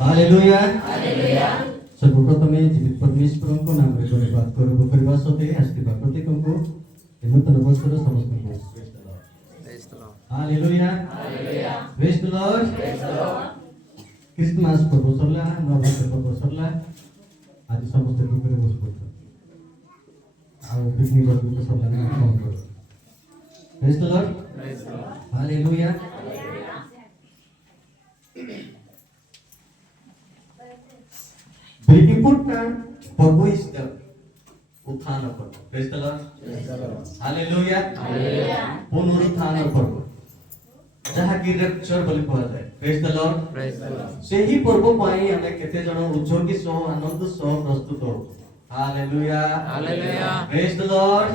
Hallelujah सर्वप्रथमे जीवित परमेश्वरको नामରେ धन्यवाद करब କରିବା ସତେ ଆସିଥିବା ପ୍ରତ୍ୟେକଙ୍କୁ ନୂତନ ବର୍ଷର ସମସ୍ତଙ୍କୁ hallelujah praise the Lord Christmas पर्व सरला नववर्ष पर्व सरला आज समस्त दुःखରେ बस पड़छ ଆଉ पिकनिक गर्नु त सरला नै काम गर्छ praise the Lord hallelujah The important पर्व is the उत्थान पर्व प्रेज द लॉर्ड हालेलुया पुनरुत्थान पर्व जहाँ की रैप्चर बोली कहा जाए प्रेज द लॉर्ड से ही पर्व पाई हमें केते जण उद्योगी सह आनंद सह प्रस्तुत हो हालेलुया प्रेज द लॉर्ड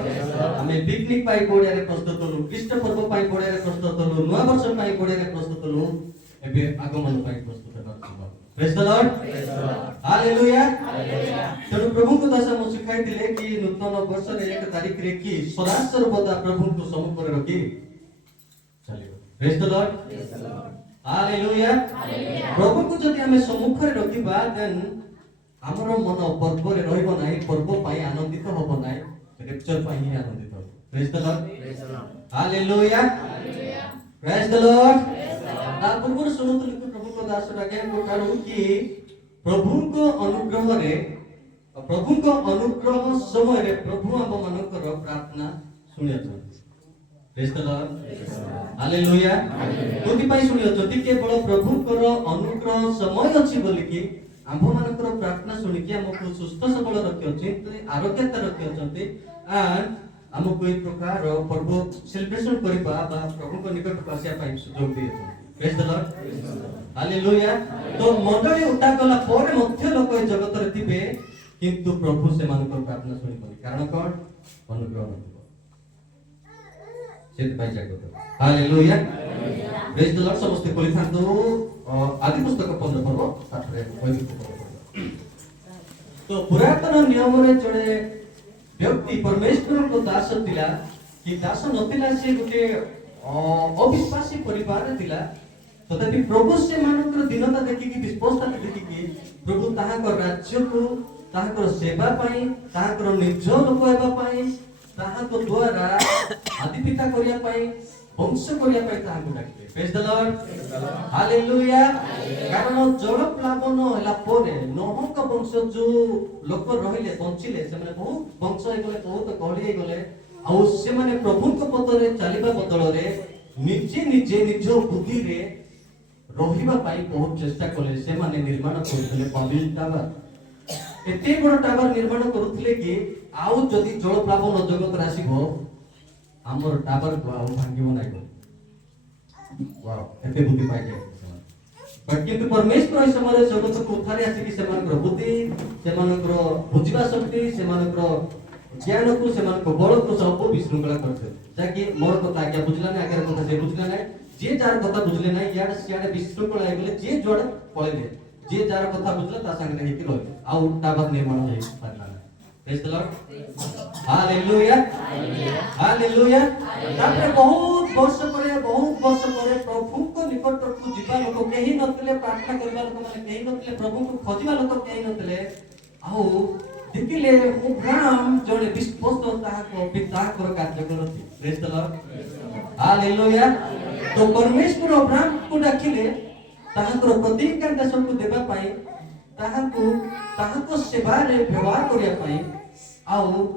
हमें पिकनिक पाई कोडिया रे प्रस्तुत होलु कृष्ण पर्व पाई कोडिया रे प्रस्तुत होलु नवा वर्ष पाई कोडिया रे प्रस्तुत होलु एबे आगमन पाई प्रस्तुत होलु प्रेज द लॉर्ड हालेलुया तेणु प्रभु को दास मु सिखाई दिले कि नूतन वर्ष रे 1 तारीख रे की सदा सर्वदा प्रभु को सम्मुख रे रखी चलियो प्रेज द लॉर्ड हालेलुया प्रभु को जदि हमें सम्मुख रे रखिबा देन हमरो मन पर्व रे रहइबो नाही पर्व पाई आनंदित होबो नाही रैप्चर पाई ही आनंदित हो praise the Lord hallelujah praise the Lord ता पूर्व सुनुतलु प्रभु को दास रागे को ठारू कि प्रभु को अनुग्रह समय रे प्रभु हम मानकर प्रार्थना सुनिया प्रेज द लॉर्ड हालेलुया कोति पाई सुनियो जति केवल प्रभु कर अनुग्रह समय अछि बोली कि आंभ मानकर प्रार्थना सुनि कि हमको सुस्थ सबल रखि अछि आरोग्यता रखि अछि एंड हमको एक प्रकार पर्व सेलिब्रेशन करिबा बा प्रभु को निकट आसिया पाई सुयोग दिए प्रेज द लॉर्ड हालेलुया तो मंडली उठा गला पर मध्य लोक ए जगत रे थिबे किंतु प्रभु से मानकर प्रार्थना सुनि कोन कारण कोन अनुग्रह नथिबो सेत पाई जगत हालेलुया प्रेज द लॉर्ड समस्त कोली थांतो आदि पुस्तक 15 पर्व 7 रे वैदिक पर्व तो पुरातन नियम रे जड़े व्यक्ति परमेश्वर को दास थिला कि दास नथिला से गुटे अविश्वासी परिवार थिला तथापि प्रभु से मानकर दीनता देखि कि विश्वासता देखि कि प्रभु ताहा को राज्य को ताहा को सेवा पाई ताहा को निज लोक हेबा पाई ताहा को द्वारा आदि पिता करिया पाई वंश करिया पाई ताहा को डाकिबे प्रेज द लॉर्ड हालेलुया कारण जल प्लावन होला परे नोहक वंश जो लोक रहिले बंचिले से माने बहुत वंश हे गले बहुत गहली हे गले आ से माने प्रभु को पतरे चलीबा बदल रे निजे निज बुद्धि रे रहिबा पाई बहुत चेष्टा कले से माने निर्माण करथिले बाबिल टावर एते बड़ टावर निर्माण करथिले कि आउ जदि जल प्लावन जगत रासिबो हमर टावर को आउ भांगिबो नाही वाओ एते बुद्धि पाई जाय बट किंतु परमेश्वर समय जगत को उठारे आसी कि सेमानकर बुद्धि सेमानकर बुझिबा शक्ति सेमानकर ज्ञान को सेमानकर बल को सब विशृंखला करथे ताकि मोर कथा आज्ञा बुझला नै आगे कथा जे बुझला नै जे जार कथा बुझले नै याड सियाड विशृंखला हे गेले जे जोड पळेले जे जार कथा बुझला ता संगे हेकि रहले आ टावर निर्माण होई पारला praise the Lord hallelujah hallelujah तापरे बहुत वर्ष परे प्रभु को निकट को जीवा लोक केही नतले प्रार्थना करबा लोक माने केही नतले प्रभु को खोजिबा लोक केही नतले आउ देखिले अब्राहम जोने विश्वास ताहा को पिता कर कार्य करथि प्रेज द लॉर्ड हालेलुया तो परमेश्वर अब्राहम को डाकिले ताहा को प्रतिज्ञा देश को देबा पाई ताहा को सेवा रे व्यवहार करिया पाई आउ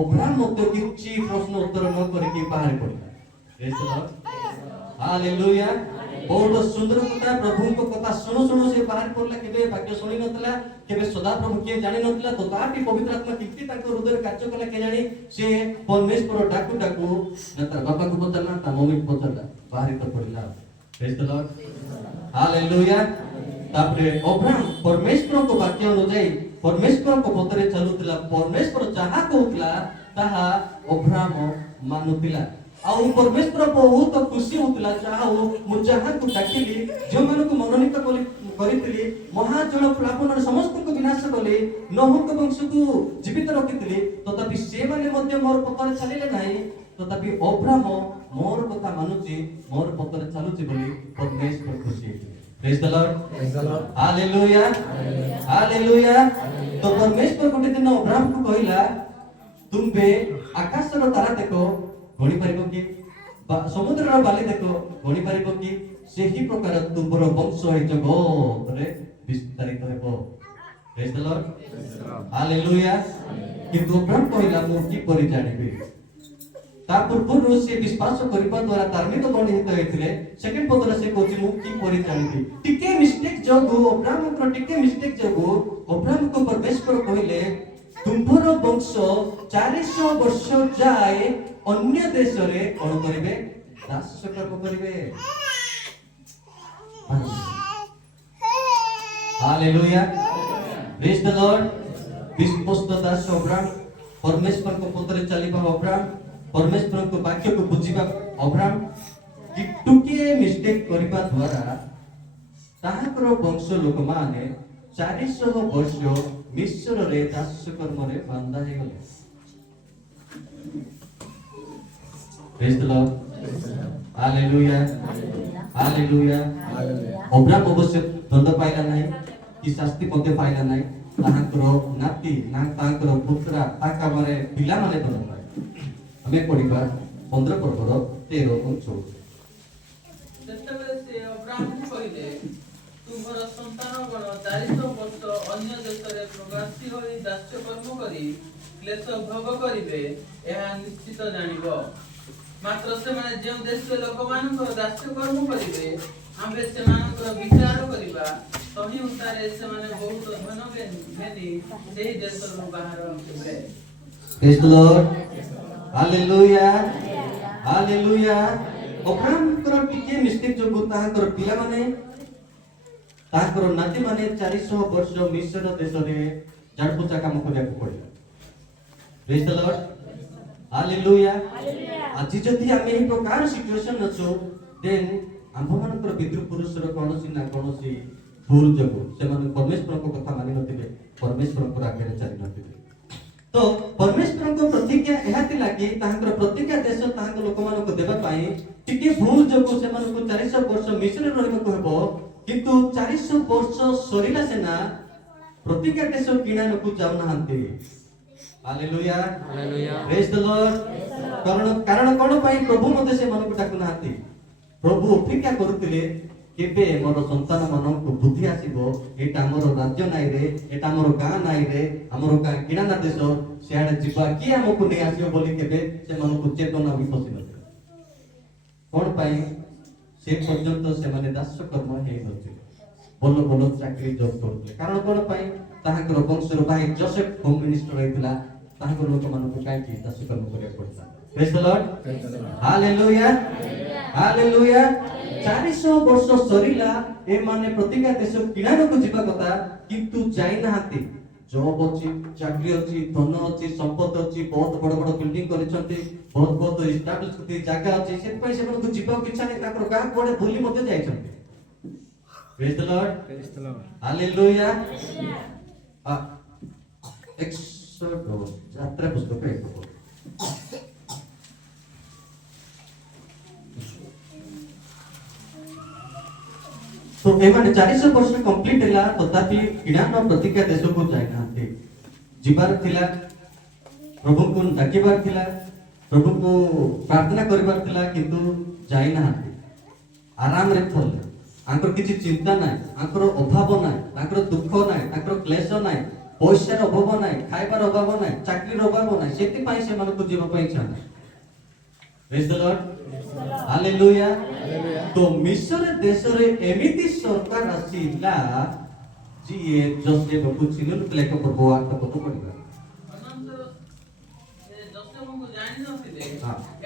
अब्राहम मते किछि प्रश्न उत्तर न करके बाहर पड़ला प्रेज द लॉर्ड हालेलुया बहुत सुंदर कथा प्रभु को कथा सुनो से बाहर पड़ला केबे वाक्य सुनि नतला केबे सदा प्रभु के जानि नतला तो ताटी पवित्र आत्मा किति ताको हृदय कार्य कला के जानि से परमेश्वर डाकू नतर बाबा को पतला ता मम्मी को पतला बाहर तो पड़ला प्रेज द लॉर्ड हालेलुया तापरे अब्राहम परमेश्वर को वाक्य अनुଯାୟୀ परमेश्वर को पतरे चलुतला परमेश्वर जहा कहउतला ताहा अब्राहम मानुतिला आ परमेश्वर बहुत खुशी होतला चाहो मु जहा को डाकिली जो मन को मनोनीत करितली महाजल प्लावन समस्त को विनाश कले नोहक वंश को जीवित रखितली तथापि से माने मध्ये मोर पतरे चलिले नाही तथापि अब्राहम मोर कथा मानुची मोर पतरे चलुची बोली परमेश्वर खुशी praise the Lord, hallelujah, hallelujah. तो परमेश्वर गोटे दिन अब्राहम को कहला तुमबे आकाशर तारा देखो गणी पारिबो कि समुद्रर बाली देखो गणी पारिबो कि सेही प्रकार तुमर वंश ए जगत रे विस्तारित हेबो। Praise the Lord, hallelujah. किंतु अब्राहम कहला मु कि परि जानिबे ता पूर्व से विश्वास करबा द्वारा धार्मिक गणित हेतिले सेकंड पदर से कहछि मु कि परि जानिबे। टिके मिस्टेक जगो अब्राहम को टिके मिस्टेक जगो अब्राहम को परमेश्वर कहले तुम्भर वंश 400 वर्ष जाए अन्य देश रे कोन करिवे दास कर्म करिवे। Hallelujah, praise the Lord. विश्वस्त दास अब्राहम परमेश्वर को पदरे चलीबा अब्राहम परमेश्वर को वाक्य को बुझीबा अब्राहम कि टुके मिस्टेक करबा द्वारा ताहाकर वंश लोक माने 400 वर्ष मिस्र रे दास कर्म रे बांधा हे गले। Praise the Lord, hallelujah, hallelujah. Abraham अवश्य दंड पाइला नाही कि शास्ति पदे पाइला नाही ताहाकर नाती ना ताहाकर पुत्रा ताका मारे पिला माने दंड पाइ। हमें पढ़िबा 15 पर्वर 13 और 14। सेतबेले से अब्राहम कहिले तुमर संतान गण 400 वर्ष अन्य देश रे प्रवासी होई दास्य कर्म करी क्लेश भोग करिवे एहा निश्चित जानिबो। मात्र से माने जे देश लोक मानकर दास्य कर्म करिवे आम्बे से मानकर विचार करिबा तही उतारे से माने बहुत धन बेनी सेही देश रो बाहर होबे। Praise the Lord, hallelujah, hallelujah. Abraham कर टिके मिस्टेक जो ताहाकर पिला माने ताहाकर नाती माने 400 वर्ष मिस्र देश रे झाड़पोछा काम करिया पड़िला। Praise the Lord, hallelujah. आज जति आमे ए प्रकार सिचुएशन अछो देन आम्भ मानकर पितृ पुरुष रो कोनोसी ना कोनोसी भूल जगो से माने परमेश्वर को कथा मानि नथिबे परमेश्वर को आगे चली नथिबे। तो परमेश्वर को प्रतिज्ञा एहाति लागि ताहाकर प्रतिज्ञा देश ताहाकर लोक मान को देबा पई टिके भूल जको से मान को 400 वर्ष मिस्र रहबा को हेबो किंतु 400 वर्ष सरीला सेना प्रतिज्ञा देश किना नको जाउ नहंती। Hallelujah, hallelujah, praise the Lord. कारण कोन पई प्रभु मते से मान को डाकु नहंती प्रभु अपेक्षा करूतिले केबे मोर संतान मानन को बुद्धि आसीबो एटा हमर राज्य नाइ रे एटा हमर गां नाइ रे हमर गां किना ना देश सियाडे जिबा कि हमको नै आसीबो बोली केबे से मन को चेतना भी पसिन कोन पाई से पर्यंत से माने दास कर्म हे नथि बोलो बोलो चाकरी जॉब करले कारण कोन पाई ताहाकर वंशर भाई जोसेफ होम मिनिस्टर रहितला ताहाकर लोक मान को काई कि दास कर्म करिया पड़ता। Praise the Lord, hallelujah, hallelujah. 400 वर्ष सरीला ए माने प्रतिज्ञा देश किनारो को जिबा कथा किंतु जाई नाहांती। जॉब अछि चाकरी अछि धन अछि संपत्ति अछि बहुत बड़ बड़ बिल्डिंग करिसंती बहुत बहुत एस्टैब्लिश करती जागा अछि से पई से मन को जिबा के इच्छा नै ताकर गां कोडे भूली मते जाइछंती। Praise the Lord, praise the Lord, hallelujah. Exodus यात्रा पुस्तक है तो एमाने 400 वर्ष कंप्लीट हैला तथापि किनानो प्रतिज्ञा देश को जाय नाते जिबार थिला प्रभु को डाकिबार थिला प्रभु को प्रार्थना करबार थिला किंतु जाय नाते आराम रे थल आंकर किछि चिंता नै आंकर अभाव नै आंकर दुख नै आंकर क्लेश नै पैसार अभाव नै खाइबार अभाव नै चाकरीर अभाव नै सेति पई से मन को जीवा पई इच्छा नै। Praise the Lord, hallelujah. तो मिस्र देश रे एमिति सरकार आसीला जिए जोसेफ को चिनुल प्लेक पर बोआर तो पतो पड़िबा अनंतर ए जोसेफ को जानि नथिले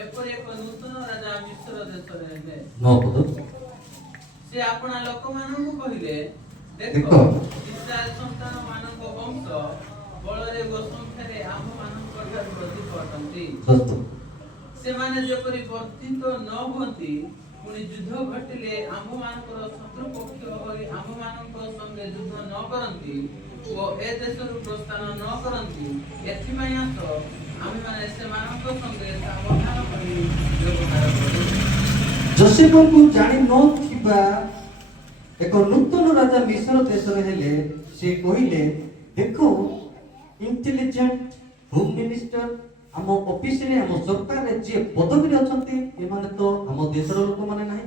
एपर एक नूतन राजा मिस्र देश रे हेले नो पतो से आपना लोक मानन को कहिले देखो इस्राएल संतान मानन को वंश बळरे गोसंख्या रे आम मानन को अधिक अटंती दोस्तों से माने जेपरि वर्तित न होंती पुनि युद्ध घटिले आम मानकर शत्रु पक्ष होई आम मानकर संगे युद्ध न करंती ओ ए देशरु प्रस्थान न करंती एथि पई आतो आमे माने से मानकर संगे समाधान करी व्यवहार करू। जोसेफ को जानि न थिबा एक नूतन राजा मिस्र देश हेले से कहले देखो इंटेलिजेंट होम मिनिस्टर आम ऑफिस रे आम सरकार रे जे पदवी रे अछंती ए माने तो आम देशर लोक माने नाही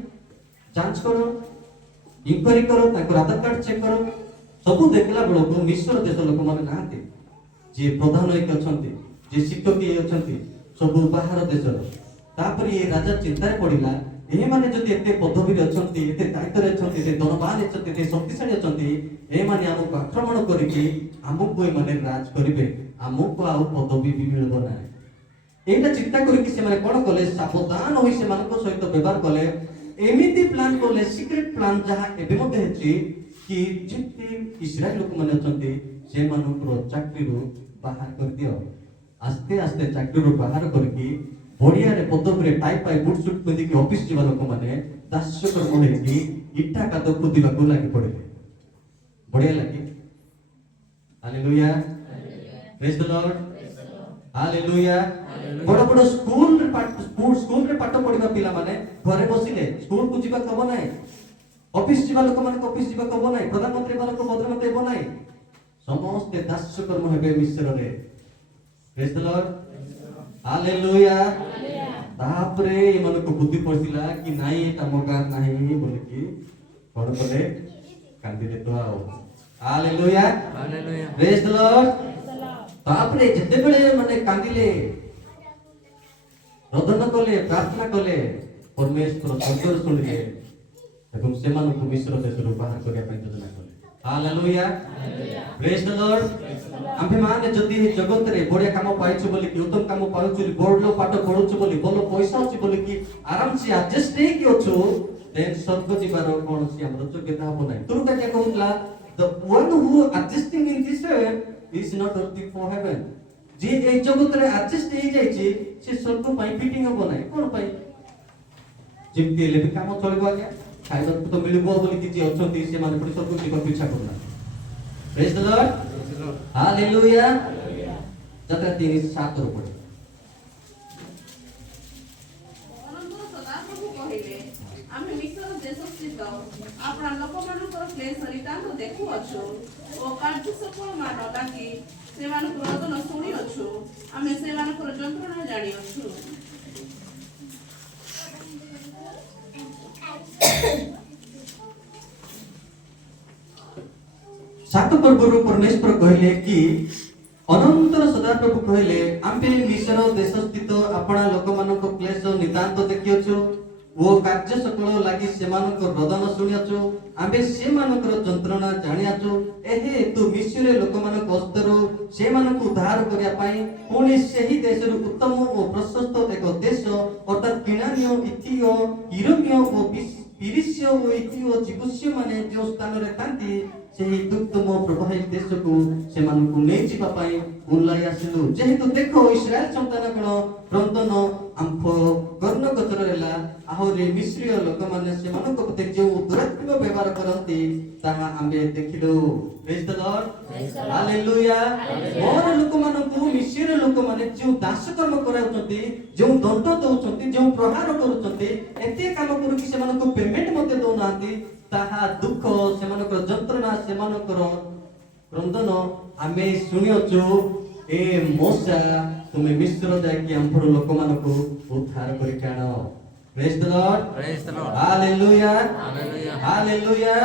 जांच करो इंक्वायरी करो ताको आधार कार्ड चेक करो सब देखला बेलको मिस्र देश लोक माने नाहंती जे प्रधान एक अछंती जे शिक्षक अछंती सब बाहर देशर तापर ये राजा चिंता पड़िला ए माने जदि एते पदवी रे अछंती एते दायित्व रे अछंती एते धनवान अछंती एते शक्तिशाली अछंती ए माने हमको आक्रमण करिके हमको ए माने राज करिवे हमको आउ पदवी भी मिलबो ना एटा चिंता करिके से माने कोन कले सावधान होई से मानको सहित व्यवहार कले एमिति प्लान कले सीक्रेट प्लान जहा एबे मते हेची कि जिते इस्राएल लोक माने अछंती से मानको चाकरी रो बाहर कर दियो आस्ते आस्ते चाकरी रो बाहर करके बढ़िया रे पदवी रे टाई पाई बूट सूट पिंधि के ऑफिस जीवा लोक माने दास्य कर्म हेकी इटा काद खुदिबा को लागि पड़िले बढ़िया लागि hallelujah praise the Lord hallelujah बड़ बड़ स्कूल रे पाठ पढिबा पिला माने घरे बसिले स्कूल को जीवा कब नाही ऑफिस जीवा लोक माने ऑफिस जीवा कब नाही प्रधानमंत्री वाला को प्रधानमंत्री हो नाही समस्त दास्य कर्म हेबे मिस्र रे प्रेज द लॉर्ड हालेलुया तापरे मन को बुद्धि पड़िला कि नाही एटा मगा नाही बोले कि कोन बोले कांदिले तो आओ hallelujah hallelujah praise the Lord तापरे जते बेले माने कांदिले रोदन कले प्रार्थना कले परमेश्वर शब्द सुनिले एवं सेमान को मिस्र देश रो बाहर करिया पय योजना कले हालेलुया प्रेज द लॉर्ड आम्भे माने जदि जगत रे बढिया काम पाइछु बोली कि उत्तम काम पाइछु बडलो पाठ पढुछु बोली बोलो पैसा अछि बोली कि आराम से एडजस्ट हे कि अछु देन स्वर्ग जीवार कोन से हमर योग्यता हो नै तुरका के कहउतला the one who adjusting in this earth is not worthy for heaven जे ए जगत रे एडजस्ट हे जाय छी से स्वर्ग पई फिटिंग हो नै कोन पई जिमती ले भी काम चलबो आज्ञा खाइबा तो मिलबो बोली कि जे अछंती से माने पुरी स्वर्ग जीवा पीछा करना प्रेज द लॉर्ड हालेलुया जतरा 3:7 रो पढे अनंतर सदाप्रभु कहिले आमे मिस्र देश स्थित आपना लोकमानकर क्लेश रितांत देखु अछु ओ कार्य सफल मान लागि सेमानकर रोदन सुनि अछु आमे सेमानकर जंत्रणा जानि अछु सात पर्वरु परमेश्वर कहले कि अनंतर सदाप्रभु कहले आम्बे मिस्र देश स्थित आपणा लोकमानक क्लेश नितांत देखियछु वो कार्य सकल लागि सेमानक रोदन सुनियछु आम्बे सेमानकर जंत्रणा जानियछु एहे तु मिस्र लोकमानक हस्तरु सेमानक उद्धार करिया पई पुणी सेही देशरु उत्तम ओ प्रशस्त एक देश अर्थात किनानियो इथियो इरोमियो ओ पिरिसियो ओ इथियो जिबुसियो माने जो स्थान रे थांती सेही दुग्धम प्रवाहित देश को सेमान को नै जिबा पई उल्लाई आसिलु जेहेतु देखो इस्राएल संतान कोन क्रंदन आंफ कर्ण गतर रेला आहुरी मिस्रीय लोक माने सेमान को प्रति जे दुरात्म व्यवहार करंती ताहा Ambe देखिलु praise the Lord hallelujah मोर लोक मान को मिस्रीय लोक माने जे दास कर्म कराउछंती जे दंड दउछंती जे प्रहार करूछंती एते काम करू कि सेमान को पेमेंट मते दउ नांती ताहा दुख सेमानकर जंत्रणा सेमानकर क्रंदन आमे सुनियछु ए मोसा तुमे मिस्र जाके आंफर लोक मानको उद्धार करि कानो praise the Lord hallelujah hallelujah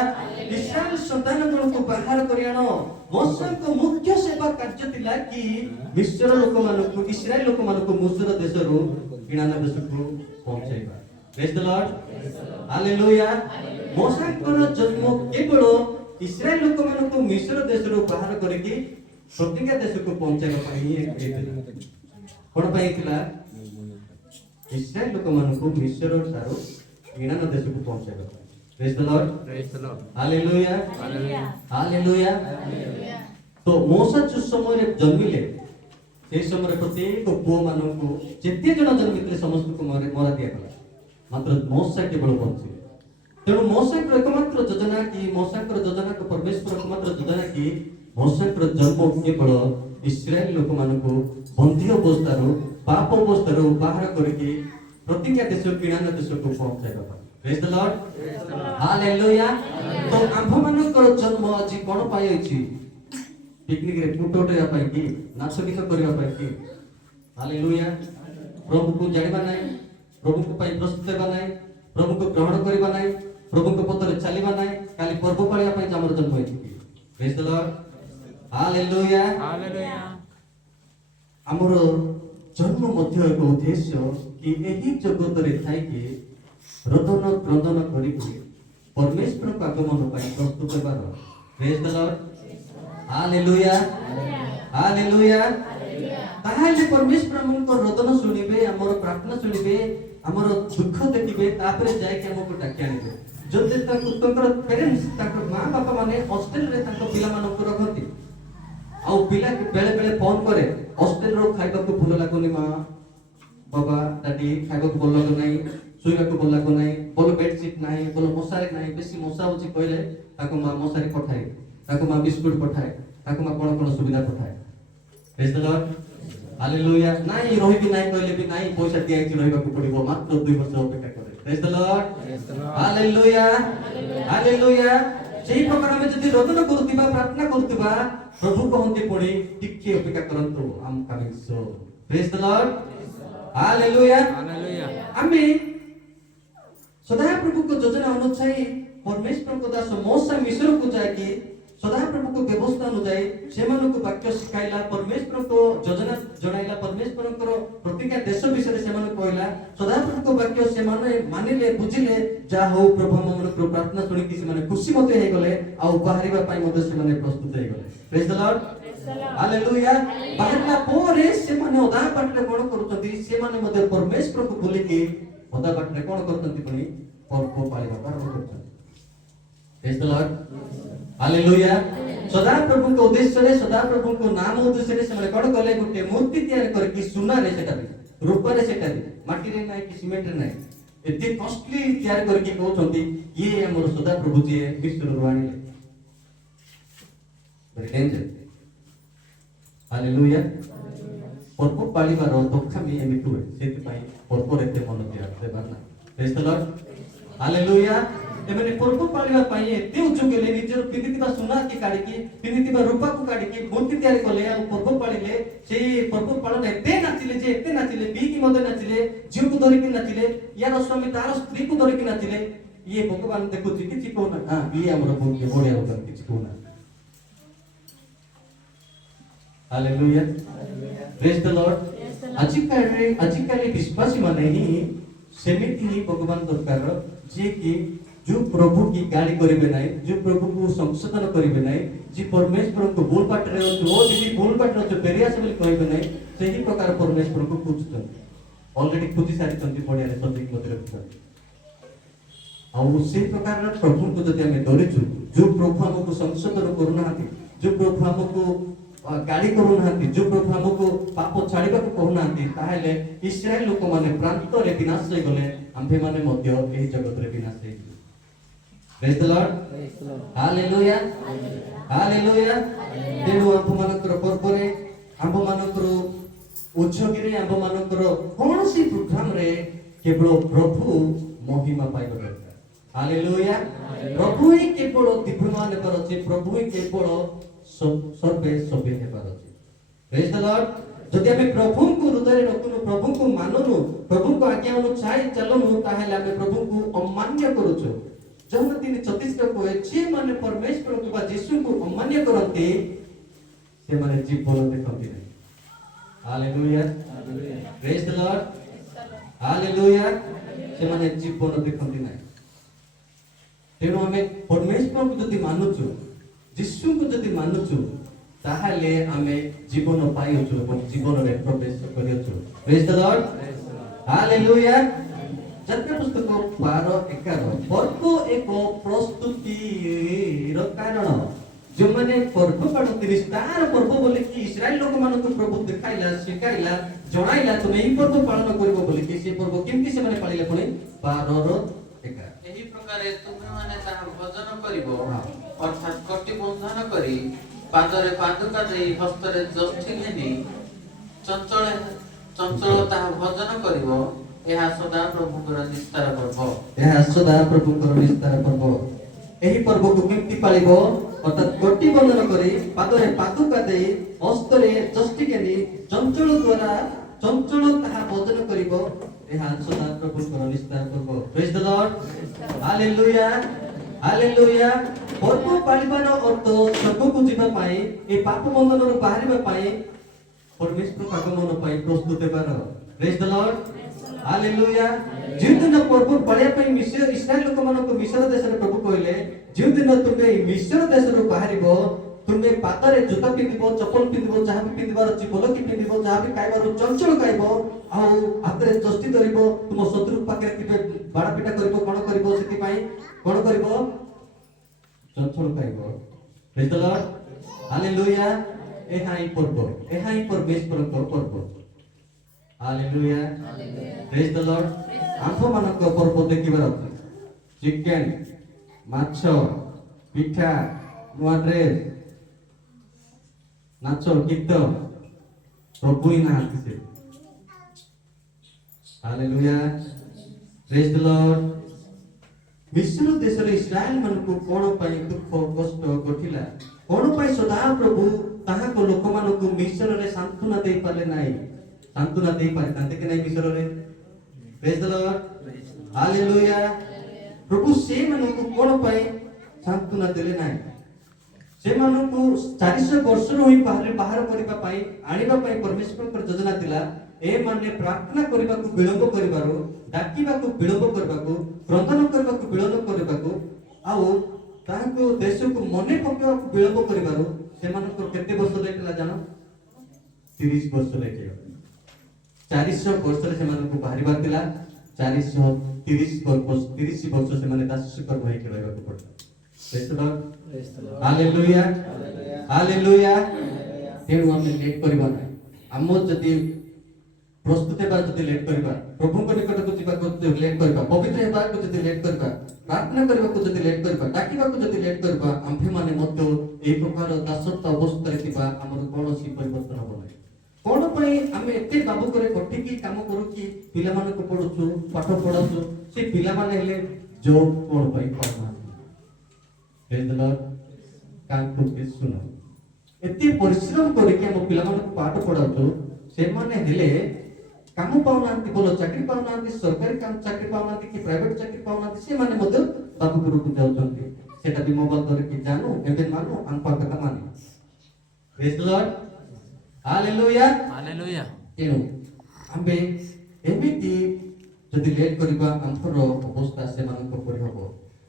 Israel संतान को बाहर करि आनो मोसा को मुख्य सेवा कार्य तिला कि मिस्र लोक मानको इस्राएल लोक मानको मिस्र देशरो किनाना देशको पहुंचाइबा प्रेज द लॉर्ड हालेलुया मोसा को जन्म केवल इस्राएल लोक मानको मिस्र देशरो बाहर करके प्रतिज्ञा देश को पहुंचाइबा पई कोन पई थिला इस्राएल लोक मानको मिस्र सारो किनाना देश को पहुंचाइबा praise the Lord hallelujah hallelujah तो मोसा जो समय रे जन्मिले से समय प्रत्येक पुओ मानको जेते जन जन्मिले समस्त को मरा दिया गला मात्र मोसा केवल बंची तेणु मोसा को एकमात्र योजना की मोसा को योजना को परमेश्वर एकमात्र योजना की मोसा को जन्म केवल इस्राएल लोक मानको बंधी अवस्था रो पाप अवस्था रो बाहर करके प्रतिज्ञा देश किनाना देश को पहुंचाइबा प्रेज द लॉर्ड हालेलुया। तो आंभ मानकर जन्म आज कोन पाई अछि? पिकनिक रे पुटोटेया पाई कि नाच गीत करबा पाई कि? हालेलुया। प्रभु को जानिबा नै, प्रभु को पाई प्रस्तुत हेबा नै, प्रभु को ग्रहण करबा नै, प्रभु को पथरे चलिबा नै, खाली पर्व पालिया पाई हमर जन्म अछि कि? Praise the Lord hallelujah. हमर जन्म मध्य एक उद्देश्य कि एही जगत रे थाई कि रोदन क्रंदन करी परमेश्वर को आगमन पाई प्रस्तुत हेबार। Praise the Lord hallelujah hallelujah. ताहाले परमेश्वर हमको रोदन सुनिबे, हमर प्रार्थना सुनिबे, हमर दुख देखिबे, तापरे जाय के हमको डाकी आनिबे। जदि तंकर पेरेंट्स तंकर मां बापा माने हॉस्टल रे तंकर पिला मानक रखती आ पिला बेले बेले फोन करे हॉस्टल रो खाइबा को भूल लागोनी मां बाबा दादी खाइबा को भूल लागो नाही, सुइबा को भूल लागो नाही, बोलो बेडशीट नाही, बोलो मशारी नाही, बेसी मशा होची कहले ताको मां मशारी पठाए, ताको मां बिस्कुट पठाए, ताको मां कोन कोन सुविधा पठाए। Praise the Lord hallelujah. नाही रही भी नाही कहले भी नाही, पैसा दिया कि रहबा को पड़िबो, मात्र 2 वर्ष अपेक्षा करे। Praise the Lord hallelujah hallelujah. सेही प्रकार में जदि रोदन करतिबा प्रार्थना करतिबा प्रभु कहंती पड़ी टिके अपेक्षा करंतु आम coming so. Praise the Lord hallelujah hallelujah. आम्ही सदा प्रभु को योजना अनुसार परमेश्वर को दास मौसा मिश्र को जाके सदा प्रभु को व्यवस्था अनुसार सेमान को वाक्य सिखाइला, परमेश्वर को योजना जणाइला, परमेश्वर को प्रतिज्ञा देश विषय सेमान कहला, सदा प्रभु को वाक्य सेमाने मानिले बुझिले, जा हो प्रभु हमन को प्रार्थना सुनि कि सेमाने खुशी मते हे गले आ बाहरिबा पाई मते सेमाने प्रस्तुत हे गले। Praise the Lord hallelujah. बाहरला पोरे सेमाने ओदा बाटले कोन करूतंती, सेमाने मते परमेश्वर को बोले कि ओदा बाटले कोन करतंती पनी पर्व पालिबा आरंभ करतंती। Praise the Lord hallelujah. सदा प्रभु को उद्देश्य रे, सदा प्रभु को नाम उद्देश्य रे सेमाने कोन कले गुटे मूर्ति तैयार करके सुना रे सेटा भी रूपा रे सेटा भी माटी रे नाही कि सीमेंट रे नाही, एते कॉस्टली तैयार करके कहउछंती ये हमर सदा प्रभु ji Vishnu रुवाणी very danger. Hallelujah. पर्व पालिबार दोखामी एमिटु सेति पई पर्व रेते मन दिया देबार ना। Praise the Lord hallelujah. एमने पर्व पालिबा पई एते उचुकेले निजर पिंदितिबा सुना के काढिकी पिंदितिबा रूपा को काढिकी मूर्ति तैयार कले आ पर्व पालिले, सेही पर्व पालन एते नाचिले जे एते नाचिले, बी की मते नाचिले, जीव को धरि के नाचिले, यार स्वामी तार स्त्री को धरि के नाचिले, ये भगवान देखुची किछि कोना हां बी हमर बहुत बढिया होगा किछि कोना। Hallelujah praise the Lord. आजिकाली विश्वासी माने ही सेमिति ही भगवान दरकार जे कि जो प्रभु की गाड़ी करिवे नाही, जो प्रभु को संशोधन करिवे नाही, जे परमेश्वर को बोल बाट रे ओ जे बोल बाट रे पेरिया से बोली कहबे नाही, सेही प्रकार परमेश्वर को पूछतन ऑलरेडी खुदी सारी तंती पडिया रे सब्जेक्ट मते रखतन। आ उसी प्रकार प्रभु को जति हमें डरिछु, जो प्रभु हमको संशोधन करूना हाथी, जो प्रभु हमको गाड़ी करूना हाथी, जो प्रभु हमको पाप छाड़ीबा को कहूना हाथी, ताहेले इस्राएल लोक माने प्रांत रे विनाश होई गले, आम्भे माने मध्य एही जगत रे विनाश होई। Praise the Lord hallelujah hallelujah. तेनु आम्भ मानकर पर्व रे, आम्भ मानकर उच्छगिरे, आम्भ मानकर कोनसी प्रोग्राम रे केवल प्रभु महिमा पाइबा दरकार। हालेलुया। प्रभु ही केवल दिव्यमान हेबार अछि, प्रभु ही केवल सर्वे सभ्य हेबार अछि। Praise the Lord. जदि हमें प्रभु को हृदय रखुनु, प्रभु को मानुनु, प्रभु को आज्ञा अनुसार चलनु, ताहेले हमें प्रभु को अमान्य करूछु। जहाँ 3:36 कहे जे माने परमेश्वर को बा यीशु को अमान्य करते से माने जीवन देखते नहीं। Hallelujah praise the Lord hallelujah. से माने जीवन देखते नहीं। तेणु हमें परमेश्वर को जदि मानुछु, यीशु को जदि मानुछु, ताहाले हमें जीवन पाइछु और जीवन रे प्रवेश करियछु। Praise the Lord hallelujah. जात्रा पुस्तक 12:11 पर्व एक प्रस्तुति कारण जो माने पर्व पाड़ती स्टार पर्व बोले कि इस्राएल लोक मान को प्रभु दिखाइला शिखाइला जणाइला तुम एही पर्व पालन करिवो बोले कि से पर्व केमति से माने पालिले पुणी 12:11 एही प्रकारे तुमे माने ताहा भजन करिवो अर्थात कटी बंधन करी पादरे पादुका देई हस्तरे जष्ठी घेनी चंचल ताहा भजन करिवो ଏହା ସଦା ପ୍ରଭୁଙ୍କର ନିସ୍ତାର ପର୍ବ। ଏହା ସଦା ପ୍ରଭୁଙ୍କର ନିସ୍ତାର ପର୍ବ। ଏହି ପର୍ବକୁ କେମିତି ପାଳିବ? ଅର୍ଥାତ୍ ଗୋଟି ବନ୍ଧନ କରି ପାଦରେ ପାଦୁକା ଦେଇ ହସ୍ତରେ ଯଷ୍ଟିକେ ନେଇ ଚଞ୍ଚଳ ତାହା ଭୋଜନ କରିବ। ଏହା ସଦା ପ୍ରଭୁଙ୍କର ନିସ୍ତାର ପର୍ବ। ପ୍ରେଜ୍ ଦ ଲର୍ଡ। Hallelujah hallelujah. ପର୍ବ ପାଳିବାର ଅର୍ଥ ସ୍ୱର୍ଗକୁ ଯିବା ପାଇଁ, ଏ ପାପ ବନ୍ଧନରୁ ବାହାରିବା ପାଇଁ, ପରମେଶ୍ୱର ଆଗମନ ପାଇଁ ପ୍ରସ୍ତୁତ ହେବାର। ପ୍ରେଜ୍ ଦ ଲର୍ଡ। ହାଲେଲୁୟା। ଯେଉଁଦିନ ପର୍ବ ପାଳିବା ପାଇଁ ଇସ୍ରାଏଲ ଲୋକମାନଙ୍କୁ ମିଶ୍ର ଦେଶରେ ପ୍ରଭୁ କହିଲେ, ଯେଉଁଦିନ ତୁମେ ମିଶ୍ର ଦେଶରୁ ବାହାରିବ, ତୁମେ ପାଦରେ ଜୋତା ପିନ୍ଧିବ, ଚପଲ ପିନ୍ଧିବ, ଯାହା ବି ପିନ୍ଧିବାର ଅଛି ଭଲକି ପିନ୍ଧିବ, ଯାହା ବି ଖାଇବାର ଚଞ୍ଚଳ ଖାଇବ, ଆଉ ହାତରେ ଯଷ୍ଟି ଧରିବ, ତୁମ ଶତ୍ରୁ ପାଖରେ ଥିବେ ବାଡ଼ ପିଟା କରିବ, କଣ କରିବ? ସେଥିପାଇଁ କଣ କରିବ? ଚଞ୍ଚଳ ଖାଇବ। ପ୍ରେଜ୍ ଦ ଲର୍ଡ। ହାଲେଲୁୟା। ଏହା ହିଁ ପର୍ବ, ଏହା ହିଁ ପରମେଶ୍ୱରଙ୍କ ପର୍ବ। ହାଲେଲୁୟା ପ୍ରେଜ୍ ଦ ଲର୍ଡ। ଆମ୍ଭମାନଙ୍କ ପର୍ବ ଦେଖିବାର ଅଛି। ଚିକେନ, ମାଛ, ପିଠା, ନୂଆ ଡ୍ରେସ, ନାଚ ଗୀତ, ପ୍ରଭୁ ହିଁ ନାହାନ୍ତି ସେ। ହାଲେଲୁୟା ପ୍ରେଜ୍ ଦ ଲର୍ଡ। ମିଶ୍ର ଦେଶରେ ଇସ୍ରାଏଲ ମାନଙ୍କୁ କଣ ପାଇଁ ଦୁଃଖ କଷ୍ଟ ଘଟିଲା? କଣ ପାଇଁ ସଦାପ୍ରଭୁ ତାହାଙ୍କ ଲୋକମାନଙ୍କୁ ମିଶ୍ରରେ ସାନ୍ତ୍ୱନା ଦେଇପାରିଲେ ନାହିଁ? ସାନ୍ତ୍ୱନା ଦେଇପାରିଥାନ୍ତେ କି ନାହିଁ ମିଶ୍ରରେ? ପ୍ରେଜ୍ ଦ ଲର୍ଡ। ହାଲେଲୁୟା। ପ୍ରଭୁ ସେମାନଙ୍କୁ କଣ ପାଇଁ ସାନ୍ତ୍ୱନା ଦେଲେ ନାହିଁ? ସେମାନଙ୍କୁ 400 ବର୍ଷରୁ ହିଁ ବାହାର କରିବା ପାଇଁ, ଆଣିବା ପାଇଁ ପରମେଶ୍ୱରଙ୍କର ଯୋଜନା ଥିଲା। ଏମାନେ ପ୍ରାର୍ଥନା କରିବାକୁ ବିଳମ୍ବ କରିବାରୁ, ଡାକିବାକୁ ବିଳମ୍ବ କରିବାକୁ, କ୍ରନ୍ଦନ କରିବାକୁ ବିଳମ୍ବ କରିବାକୁ, ଆଉ ତାହାଙ୍କୁ ଦେଶକୁ ମନେ ପକାଇବାକୁ ବିଳମ୍ବ କରିବାରୁ ସେମାନଙ୍କର କେତେ ବର୍ଷ ଲାଗିଥିଲା ଜାଣ? 30 ବର୍ଷ ଲାଗିଲା। 400 ବର୍ଷରେ ସେମାନଙ୍କୁ ବାହାରିବାର ଥିଲା। 430 ବର୍ଷ ସେମାନେ ଦାସ କର୍ମ ହେଇକି ରହିବାକୁ ପଡିଲା। Hallelujah hallelujah. ତେଣୁ ଆମେ ଲେଟ୍ କରିବା ନାହିଁ। ଆମ ଯଦି ପ୍ରସ୍ତୁତ ହେବାର ଯଦି ଲେଟ୍ କରିବା, ପ୍ରଭୁଙ୍କ ନିକଟକୁ ଯିବାକୁ ଯଦି ଲେଟ୍ କରିବା, ପବିତ୍ର ହେବାକୁ ଯଦି ଲେଟ୍ କରିବା, ପ୍ରାର୍ଥନା କରିବାକୁ ଯଦି ଲେଟ୍ କରିବା, ଡାକିବାକୁ ଯଦି ଲେଟ୍ କରିବା, ଆମ୍ଭେମାନେ ମଧ୍ୟ ଏହି ପ୍ରକାର ଦାସତ୍ୱ ଅବସ୍ଥାରେ ଥିବା ଆମର କୌଣସି ପରିବର୍ତ୍ତନ ହେବ ନାହିଁ। କଣ ପାଇଁ ଆମେ ଏତେ ବାବୁକରେ କଟିକି କାମ କରୁକି ପିଲାମାନଙ୍କୁ ପଢୁଛୁ, ପାଠ ପଢାଉଛୁ? ସେ ପିଲାମାନେ ହେଲେ ଜବ୍ କଣ ପାଇଁ ପାଉନାହାନ୍ତି? ପ୍ରେଜ୍ ଦ ଲର୍ଡ। କାହାକୁ ଶୁଣ, ଏତେ ପରିଶ୍ରମ କରିକି ଆମ ପିଲାମାନଙ୍କୁ ପାଠ ପଢାଉଛୁ, ସେମାନେ ହେଲେ କାମ ପାଉନାହାନ୍ତି, ଭଲ ଚାକିରି ପାଉନାହାନ୍ତି, ସରକାରୀ ଚାକିରି ପାଉନାହାନ୍ତି କି ପ୍ରାଇଭେଟ ଚାକିରି ପାଉନାହାନ୍ତି। ସେମାନେ ମଧ୍ୟ ବାବୁଘରକୁ ଯାଉଛନ୍ତି। ସେଟା ବି ମୋବାଇଲ ଧରିକି ଜାନୁ, ଏବେ ମାନୁ, ଆମ କଥା ମାନୁ। ପ୍ରେଜ୍ ଦ ଲର୍ଡ। Hallelujah hallelujah. ତେଣୁ ଆମେ ଏମିତି ଯଦି ଲେଟ୍ କରିବା, ଆମର ଅବସ୍ଥା ସେମାନଙ୍କ ପରି ହବ।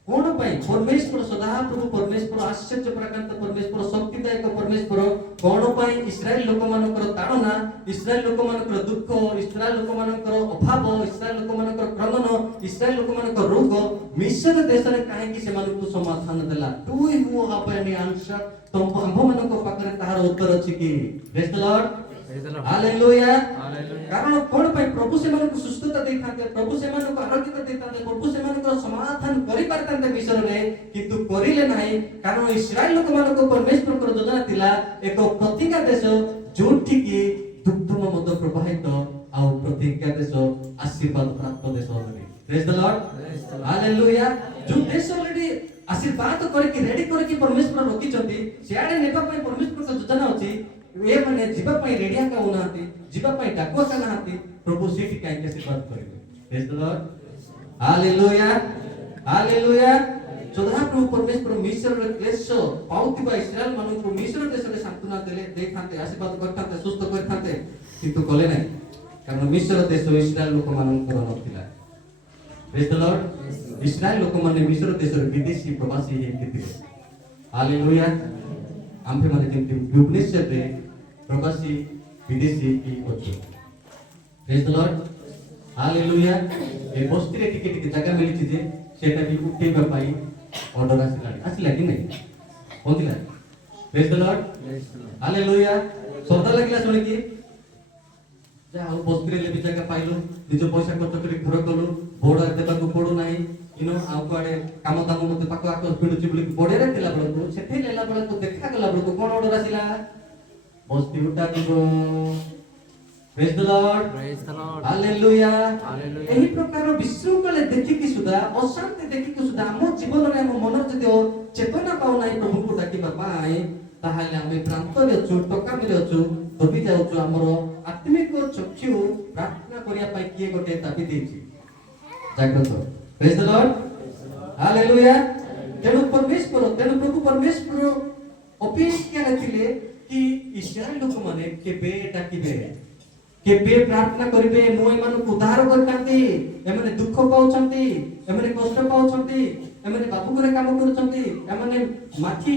କଣ ପାଇଁ? ପରମେଶ୍ୱର ସଦାପ୍ରଭୁ ପରମେଶ୍ୱର, ଆଶ୍ଚର୍ଯ୍ୟ ପ୍ରକାନ୍ତ ପରମେଶ୍ୱର, ଶକ୍ତିଦାୟକ ପରମେଶ୍ୱର କଣ ପାଇଁ ଇସ୍ରାଏଲ ଲୋକମାନଙ୍କର ତାଡ଼ନା, ଇସ୍ରାଏଲ ଲୋକମାନଙ୍କର ଦୁଃଖ, ଇସ୍ରାଏଲ ଲୋକମାନଙ୍କର ଅଭାବ, ଇସ୍ରାଏଲ ଲୋକମାନଙ୍କର କ୍ରମଣ, ଇସ୍ରାଏଲ ଲୋକମାନଙ୍କର ରୋଗ ମିଶ୍ର ଦେଶରେ କାହିଁକି ସେମାନଙ୍କୁ ସମାଧାନ ଦେଲା? Do you have any answer? ତ ଆମ୍ଭମାନଙ୍କ ପାଖରେ ତାହାର ଉତ୍ତର ଅଛି କି? ପ୍ରେଜ୍ ଦ ଲର୍ଡ। ହାଲେଲୁୟା। କାରଣ କଣ ପାଇଁ? ପ୍ରଭୁ ସେମାନଙ୍କୁ ସୁସ୍ଥତା ଦେଇଥାନ୍ତେ, ପ୍ରଭୁ ସେମାନଙ୍କୁ ଆରୋଗ୍ୟତା ଦେଇଥାନ୍ତେ, ପ୍ରଭୁ ସେମାନଙ୍କର ସମାଧାନ କରିପାରିଥାନ୍ତେ ମିଶ୍ରରେ, କିନ୍ତୁ କରିଲେ ନାହିଁ। କାରଣ ଇସ୍ରାଏଲ ଲୋକମାନଙ୍କ ପରମେଶ୍ୱରଙ୍କର ଯୋଜନା ଥିଲା ଏକ ପ୍ରତିଜ୍ଞା ଦେଶ, ଯୋଉଠିକି ଦୁଗ୍ଧମ ମଦ ପ୍ରବାହିତ, ଆଉ ପ୍ରତିଜ୍ଞା ଦେଶ ଆଶୀର୍ବାଦ ପ୍ରାପ୍ତ ଦେଶ ଅଲରେଡି। ପ୍ରେଜ୍ ଦ ଲର୍ଡ। ହାଲେଲୁୟା। ଯୋଉ ଦେଶ ଅଲରେଡି ଆଶୀର୍ବାଦ କରିକି ରେଡି କରିକି ପରମେଶ୍ୱର ରଖିଛନ୍ତି, ସିଆଡେ ନେବା ପାଇଁ ପରମେଶ୍ୱରଙ୍କ ଯୋଜନା ଅଛି। ଏମାନେ ଯିବା ପାଇଁ ରେଡି ଆକା ହଉନାହାନ୍ତି, ଯିବା ପାଇଁ ଡାକୁଆ ନାହାନ୍ତି। ପ୍ରଭୁ ସେଇଠି କାହିଁକି ଆଶୀର୍ବାଦ କରିବେ? ପ୍ରେଜ୍ ଦ ଲର୍ଡ। Hallelujah hallelujah. ସଦାପ୍ରଭୁ ପରମେଶ୍ୱର ମିଶ୍ରରେ କ୍ଲେଶ ପାଉଥିବା ଇସ୍ରାଏଲ ମାନଙ୍କୁ ମିଶ୍ର ଦେଶରେ ସାନ୍ତ୍ୱନା ଦେଇଥାନ୍ତେ, ଆଶୀର୍ବାଦ କରିଥାନ୍ତେ, ସୁସ୍ଥ କରିଥାନ୍ତେ, କିନ୍ତୁ କଲେ ନାହିଁ। କାରଣ ମିଶ୍ର ଦେଶ ଇସ୍ରାଏଲ ଲୋକମାନଙ୍କର ନଥିଲା। ପ୍ରେଜ୍ ଦ ଲର୍ଡ। ଇସ୍ରାଏଲ ଲୋକମାନେ ମିଶ୍ର ଦେଶରେ ବିଦେଶୀ ପ୍ରବାସୀ ହେଇକି ଥିଲେ। ହାଲେଲୁୟା। ଆମ୍ଭେମାନେ ଯେମିତି ଭୁବନେଶ୍ୱରରେ ପ୍ରବାସୀ ବିଦେଶୀ କି ଅଛୁ। ପ୍ରେଜ୍ ଦ ଲର୍ଡ। ହାଲେଲୁୟା। ଏ ବସ୍ତିରେ ଟିକେ ଟିକେ ଜାଗା ମିଳିଛି ଯେ ସେଟା ବି ଉଠେଇବା ପାଇଁ ଅର୍ଡର ଆସିଲା କି ନାହିଁ? ପହଞ୍ଚିଲା? ପ୍ରେଜ୍ ଦ ଲର୍ଡ। ହାଲେଲୁୟା। ଶ୍ରଦ୍ଧା ଲାଗିଲା ଶୁଣିକି। ଯାହା ହଉ ବସ୍ତିରେ ବି ଜାଗା ପାଇଲୁ, ନିଜ ପଇସା ଖର୍ଚ୍ଚ କରି ଘର କଲୁ, ଭଡ଼ା ଦେବାକୁ ପଡୁନାହିଁ। ଆଉ କୁଆଡେ କାମ ଦାମ ମତେ ପାଖ ଆଖ ମିଳୁଛି ବୋଲି ବଡେରେ ଥିଲା ବେଳକୁ, ସେଠି ନେଲା ବେଳକୁ ଦେଖାଗଲା ବେଳକୁ କଣ ଅର୍ଡର ଆସିଲା? ବସ୍ତି ଉଠା ଯିବ। Praise the Lord. Praise the Lord. Hallelujah. Hallelujah. ଏହି ପ୍ରକାର ବିଶୃଙ୍ଖଳେ ଦେଖିକି ସୁଦ୍ଧା ଅଶାନ୍ତି ଦେଖିକି ସୁଦ୍ଧା ଆମ ଜୀବନରେ ଆମ ମନରେ ଯଦି ଚେତନା ପାଉନାହିଁ ପ୍ରଭୁଙ୍କୁ ଡାକିବା ପାଇଁ ତାହେଲେ ଆମେ ପ୍ରାନ୍ତରେ ଅଛୁ, ଟକାମିରେ ଅଛୁ, ଦବି ଯାଉଛୁ। ଆମର ଆତ୍ମିକ ଚକ୍ଷୁ ପ୍ରାର୍ଥନା କରିବା ପାଇଁ କିଏ ଗୋଟେ ଦାବି ଦେଇଛି ଜାଗ୍ରତ। Praise the Lord. Hallelujah. ତେଣୁ ପ୍ରଭୁ ପରମେଶ୍ୱର ଅପେକ୍ଷାରେ ଥିଲେ କି ଇସ୍ରାଏଲ ଲୋକମାନେ କେବେ ଡାକିବେ, କେବେ ପ୍ରାର୍ଥନା କରିବେ। ମୁଁ ଏମାନଙ୍କୁ ଉଦ୍ଧାର କରିଥାନ୍ତି, ଏମାନେ ଦୁଃଖ ପାଉଛନ୍ତି, ଏମାନେ କଷ୍ଟ ପାଉଛନ୍ତି, ଏମାନେ ବାବୁ ଘରେ କାମ କରୁଛନ୍ତି, ଏମାନେ ମାଟି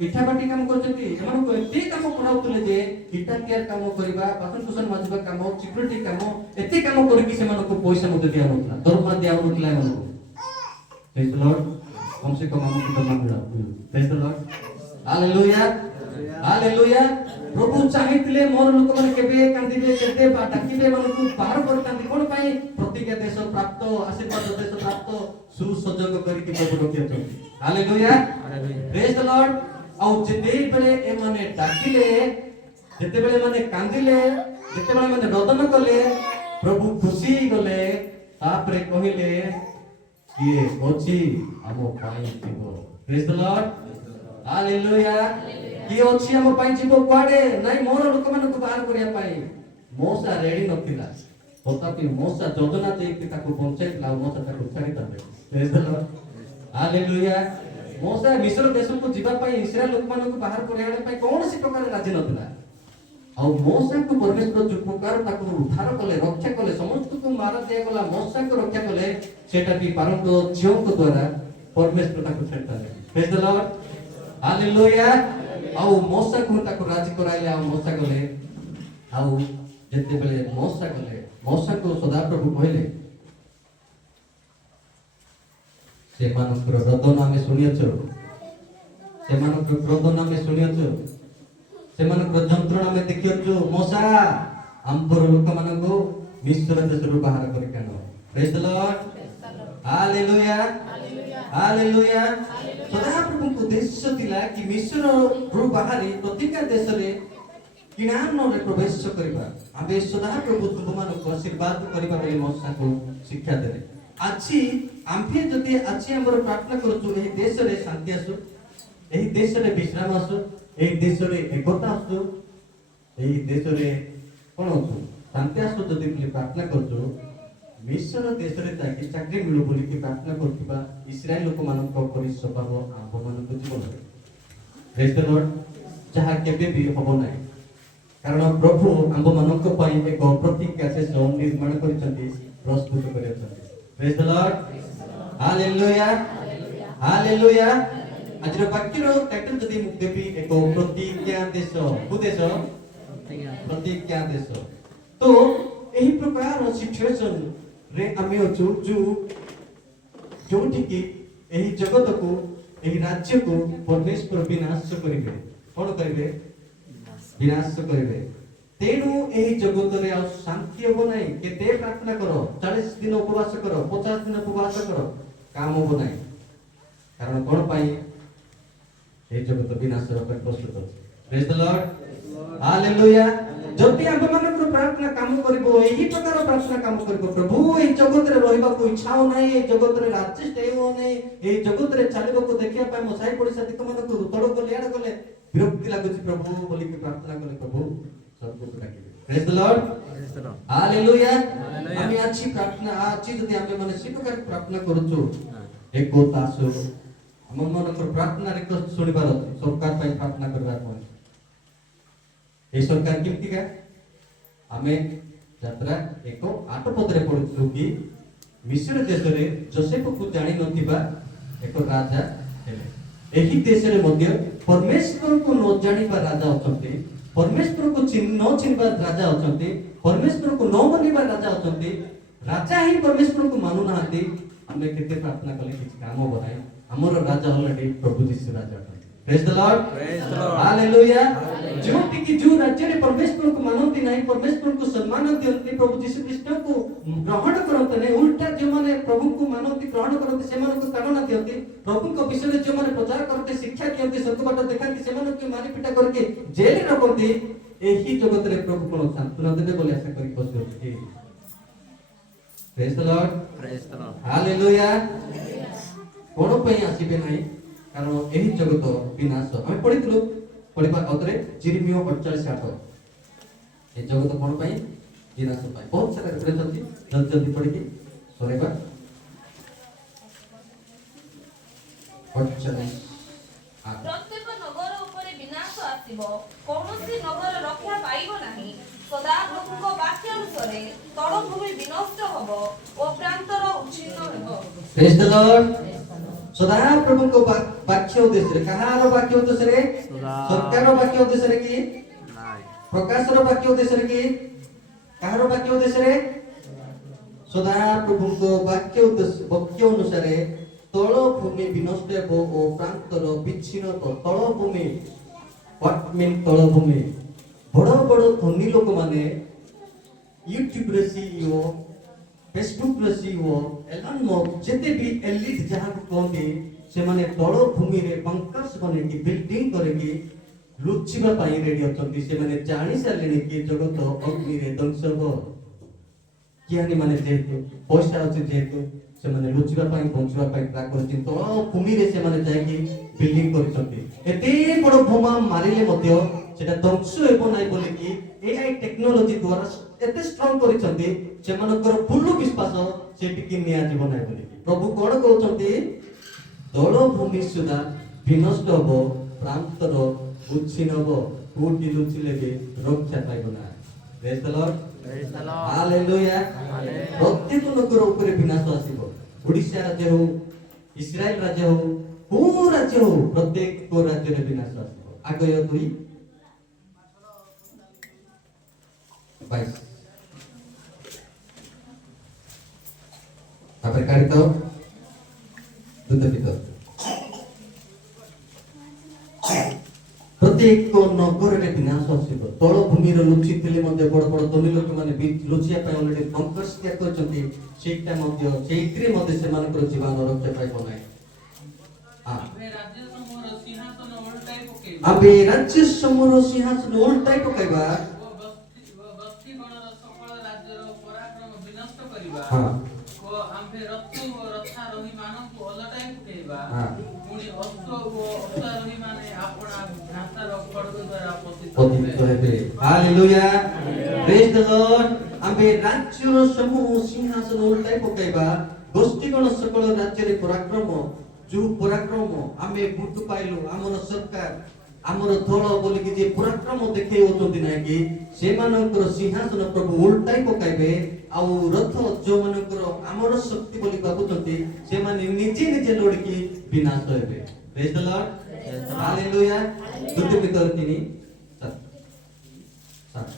ଇଠା ବାଟି କାମ କରୁଛନ୍ତି, ଏମାନଙ୍କୁ ଏତେ କାମ କରାଉଥିଲେ ଯେ ଇଟା ତିଆରି କାମ କରିବା, ବାସନ କୁସନ ମାଜିବା କାମ, ସିକ୍ୟୁରିଟି କାମ, ଏତେ କାମ କରିକି ସେମାନଙ୍କୁ ପଇସା ମଧ୍ୟ ଦିଆଯାଉନଥିଲା, ଦରମା ଦିଆଯାଉନଥିଲା ଏମାନଙ୍କୁ। Praise the Lord. कम से कम हमको दरमା मिला। Praise the Lord. Hallelujah. Hallelujah. प्रभु चाहिए मोर लोक माने केबे कांदिबे, केते डाकिबे, मानकु बाहर करतांती कोन पाई प्रतिज्ञा देश प्राप्त, आशीर्वाद देश प्राप्त, सुसंजोग करिके प्रभु रखियछन। Hallelujah. Praise the Lord. आ जेते बेले ए माने डाकिले, जेते बेले माने कांदिले, जेते बेले माने रोदन कले, प्रभु खुशी गले, तापरे कहिले किए अछि हमो पाई जीवो। Praise the Lord. Hallelujah. किए अछि हमो पाई जीवो कुआडे नाही मोर लोक मानकु बाहर करिया पाई। मोसा रेडी नथिला, तथापि मोसा योजना देके ताको पंचायत ला मोसा ताको छाड़ी दबे। Praise the Lord. Hallelujah. मोसा मिस्र देशको जीवा पाई इस्राएल लोक मानकु बाहर करिया पाई कोनसी प्रकार राजी नथिला। आ मोसा को परमेश्वर जो प्रकार ताको उद्धार कले, रक्षा कले, समस्त को मारा दिया गला, मोसा को रक्षा कले, सेटा भी पारंग झियो को द्वारा परमेश्वर ताको छाड़ता है। Praise the Lord. Hallelujah. आउ मोसा को ताको राजी कराइले, आ मोसा गले, आउ जेते बेले मोसा गले, मोसा को सदा प्रभु कहले से मानकर रोदन आमे सुनियछ, से मानकर क्रोधन आमे सुनियछ, से मानकर जंत्रणा आमे देखियछ। मोसा आंपर लोक मानको मिस्र देशरु बाहर करि कानो। Praise the Lord. Hallelujah. Hallelujah. सदा प्रभु को उद्देश्य थिला कि मिस्र रु बाहर प्रतिज्ञा देश रे किनान रे प्रवेश करिबा। आबे सदा प्रभु तुमମାନଙ୍କୁ आशीर्वाद करिबा बोली मोसा को शिक्षा देले। आछि आम्फे जति आछि हमर प्रार्थना करछु एही देश रे शांति आसु, एही देश रे विश्राम आसु, एही देश रे एकता आसु, एही देश रे कोन आसु शांति आसु। जति प्रार्थना करछु मिस्र देश रे ताकि चाकरी मिलु बोली कि प्रार्थना करथिबा इस्राएल लोक मानक परि स्वभाव आंभ मानक जीवन रे। Praise the Lord. जहा केबे भी होबो नाही, कारण प्रभु आंभ मानक पई एक प्रतिज्ञा से निर्माण करिसथि, प्रस्तुत करिसथि। Praise the Lord. Hallelujah. Hallelujah. आजर वाक्यरो टाइटल जदि मुख देबी एक प्रतिज्ञा देश, को देश प्रतिज्ञा देश। तो एही प्रकार सिचुएशन रे आमे अछु जोठी कि एही जगत को, एही राज्य को परमेश्वर विनाश करिवे। कोन करिवे? विनाश करिवे। तेनु एही जगत रे आ शांति हो नाही। केते प्रार्थना करो, 40 दिन उपवास करो, 50 दिन उपवास करो, काम हो नाही। कारण कोन पाई एही जगत विनाश रो प्रस्तुत अछि। Praise the Lord. Hallelujah. जति हम मानक प्रार्थना काम करबो, एही प्रकार प्रार्थना काम करबो, प्रभु ए जगत रे रहबा को इच्छा हो नाही, ए जगत रे राज्य स्टे हो नाही, ए जगत रे चलबो को देखिया पाए मो साई पड़िसा दिक मानक तोड़ को लेड गले विरक्ति लागुची प्रभु बोली के प्रार्थना करे, प्रभु सब को डाकिबे। Praise the Lord. Praise the Lord. Hallelujah. आमी आछि प्रार्थना आछि जति आमे माने से प्रकार प्रार्थना करूछु एको तासो हम मानक प्रार्थना रे को सुनिबार सरकार पई प्रार्थना करबा पड़े। ए सरकार केमती का आमे यात्रा एको 8 पदरे पढुछु कि मिस्र देश रे जोसेफ को जानि नथिबा एको राजा हेले। एही देश रे मध्य परमेश्वर को न जानिबा राजा अछंती, परमेश्वर को न चिन्हबा राजा अछंती, परमेश्वर को न मानिबा राजा अछंती। राजा ही परमेश्वर को मानु नाहंती। आमे केते प्रार्थना कले किछ काम बनाई, हमर राजा ऑलरेडी प्रभु यीशु राजा अछंती। Praise the Lord. Praise the Lord. Hallelujah. जो टिकी जो राज्य रे परमेश्वर को मानती नहीं, परमेश्वर को सम्मान दियंती, प्रभु यीशु कृष्ण को ग्रहण करते नहीं, उल्टा जो माने प्रभु को मानती ग्रहण करते से माने को ताड़ना दियंती, प्रभु को विषय जो माने प्रचार करते, शिक्षा दियंती, सत्य बात देखाती, से माने को मारी पिटा करके जेल रखती। एही जगत रे प्रभु कोन सांत्वना देबे बोले आशा करी बसि अछि। Praise the Lord, Praise the Lord. Hallelujah. कोन पई आसीबे नाही कारण एही जगत विनाश हम पढितलु पढिबा अतरे जिरमियो 48:8 ए जगत कोन पई विनाश पई बहुत सारा रेफरेंस अछि जल्दी जल्दी पढि के सरेबा 48:8 प्रत्येक नगर उपरे विनाश आसीब कौनसी नगर रक्षा पाइब नाही सदा प्रभुଙ୍କ वाक्य अनुसारे तଳ ଭୂମି ବିନଷ୍ଟ ହବ ଓ ପ୍ରାନ୍ତର ଉଚ୍ଛିନ୍ନ ହେବ। Praise the Lord. सदा प्रभु को वाक्य उद्देश्य रे कहार वाक्य उद्देश्य रे सरकार वाक्य उद्देश्य रे की Nine. प्रकाश रो वाक्य उद्देश्य रे की कहार वाक्य उद्देश्य रे सदा प्रभु को वाक्य अनुसार तଳ भूमि विनष्ट ହେବ ଓ ପ୍ରାନ୍ତର ବିଚ୍ଛିନ୍ନ ହେବ। ତଳ ଭୂମି what mean ତଳ ଭୂମି ବଡ଼ ବଡ଼ ଧନୀ ଲୋକ ମାନେ यूट्यूब रे सीईओ फेसबुक रे सीईओ एलन मस्क जेते भी एलिट जहां को कहते से माने तळ भूमि रे बंकर्स बने की बिल्डिंग करे की लुचिबा पाई रेडी अछंती से माने जानि सालेनी की जगत अग्नि रे ध्वंस हो कियानी माने जेतु पैसा अछि जेतु से माने लुचिबा पाई पहुंचबा पाई ट्राक करछि तळ भूमि रे से माने जाय की बिल्डिंग करछंती एते बड़ भूमा मारिले मध्य सेटा ध्वंस हेबो नै बोले की एआई टेक्नोलॉजी द्वारा एते स्ट्रांग करिसंती सेमानकर फुल्ल विश्वास सेठी कि निया जीवन नै बोले प्रभु कोन कहउछंती तळ भूमि सुदा विनष्ट हबो प्रांतर उच्छिन्न हबो कोटि लुचिले भी रक्षा पाइबो ना। Praise the Lord, Praise the Lord. Hallelujah. Hallelujah. प्रत्येक नगर ऊपर विनाश आसीबो ओडिशा राज्य हो इस्राएल राज्य हो को राज्य हो प्रत्येक को राज्य रे विनाश आसीबो। आगय 2:22 तापर काढतो दूध पितो प्रत्येक नगर रे विनाश आसीबो। तळ भूमि रे लुचि थिले मध्ये बड़ बड़ धनी लोक माने लुचिया पाई ऑलरेडी बंकर्स क्या करचंती सेटा मध्ये सेइत्रे मध्ये से मानकर जीवन रक्षा पाइबो नै। आम्भे राज्य समूहर सिंहासन ओलटाई पकेइबा आबे राज्य समूहर सिंहासन ओलटाई पकाइबा बस्ती गणर सकल राज्यर पराक्रम विनष्ट करिबा हां ଓ ଆମ୍ଭେ ରଥ ଓ ରଥାରୋହୀ ମାନଙ୍କୁ ଓଲଟାଇ ପକେଇବା हां ପୁଣି ଅଶ୍ଵ ଓ ଅଶ୍ୱାରୋହୀ ମାନେ ଆପଣା ଘାସର ଖଡଗ ଦ୍ୱାରା ପତିତ पतित हेबे। Hallelujah, praise the Lord. आबे राज्यर समूह सिंहासन ओलटाई पकाइबा गोष्ठीगण सकल राज्य रे पराक्रम जो पराक्रम आमे भूत पाइलो हमर सरकार हमर दल बोली कि जे पराक्रम देखै होतोंती नै कि से मानकर सिंहासन प्रभु उल्टाई पकाइबे आ रथ जो मानकर हमर शक्ति बोली बाबुतंती से माने निजे निजे लड़की विनाश हेबे। Praise the Lord, hallelujah. दुते पितर 3:7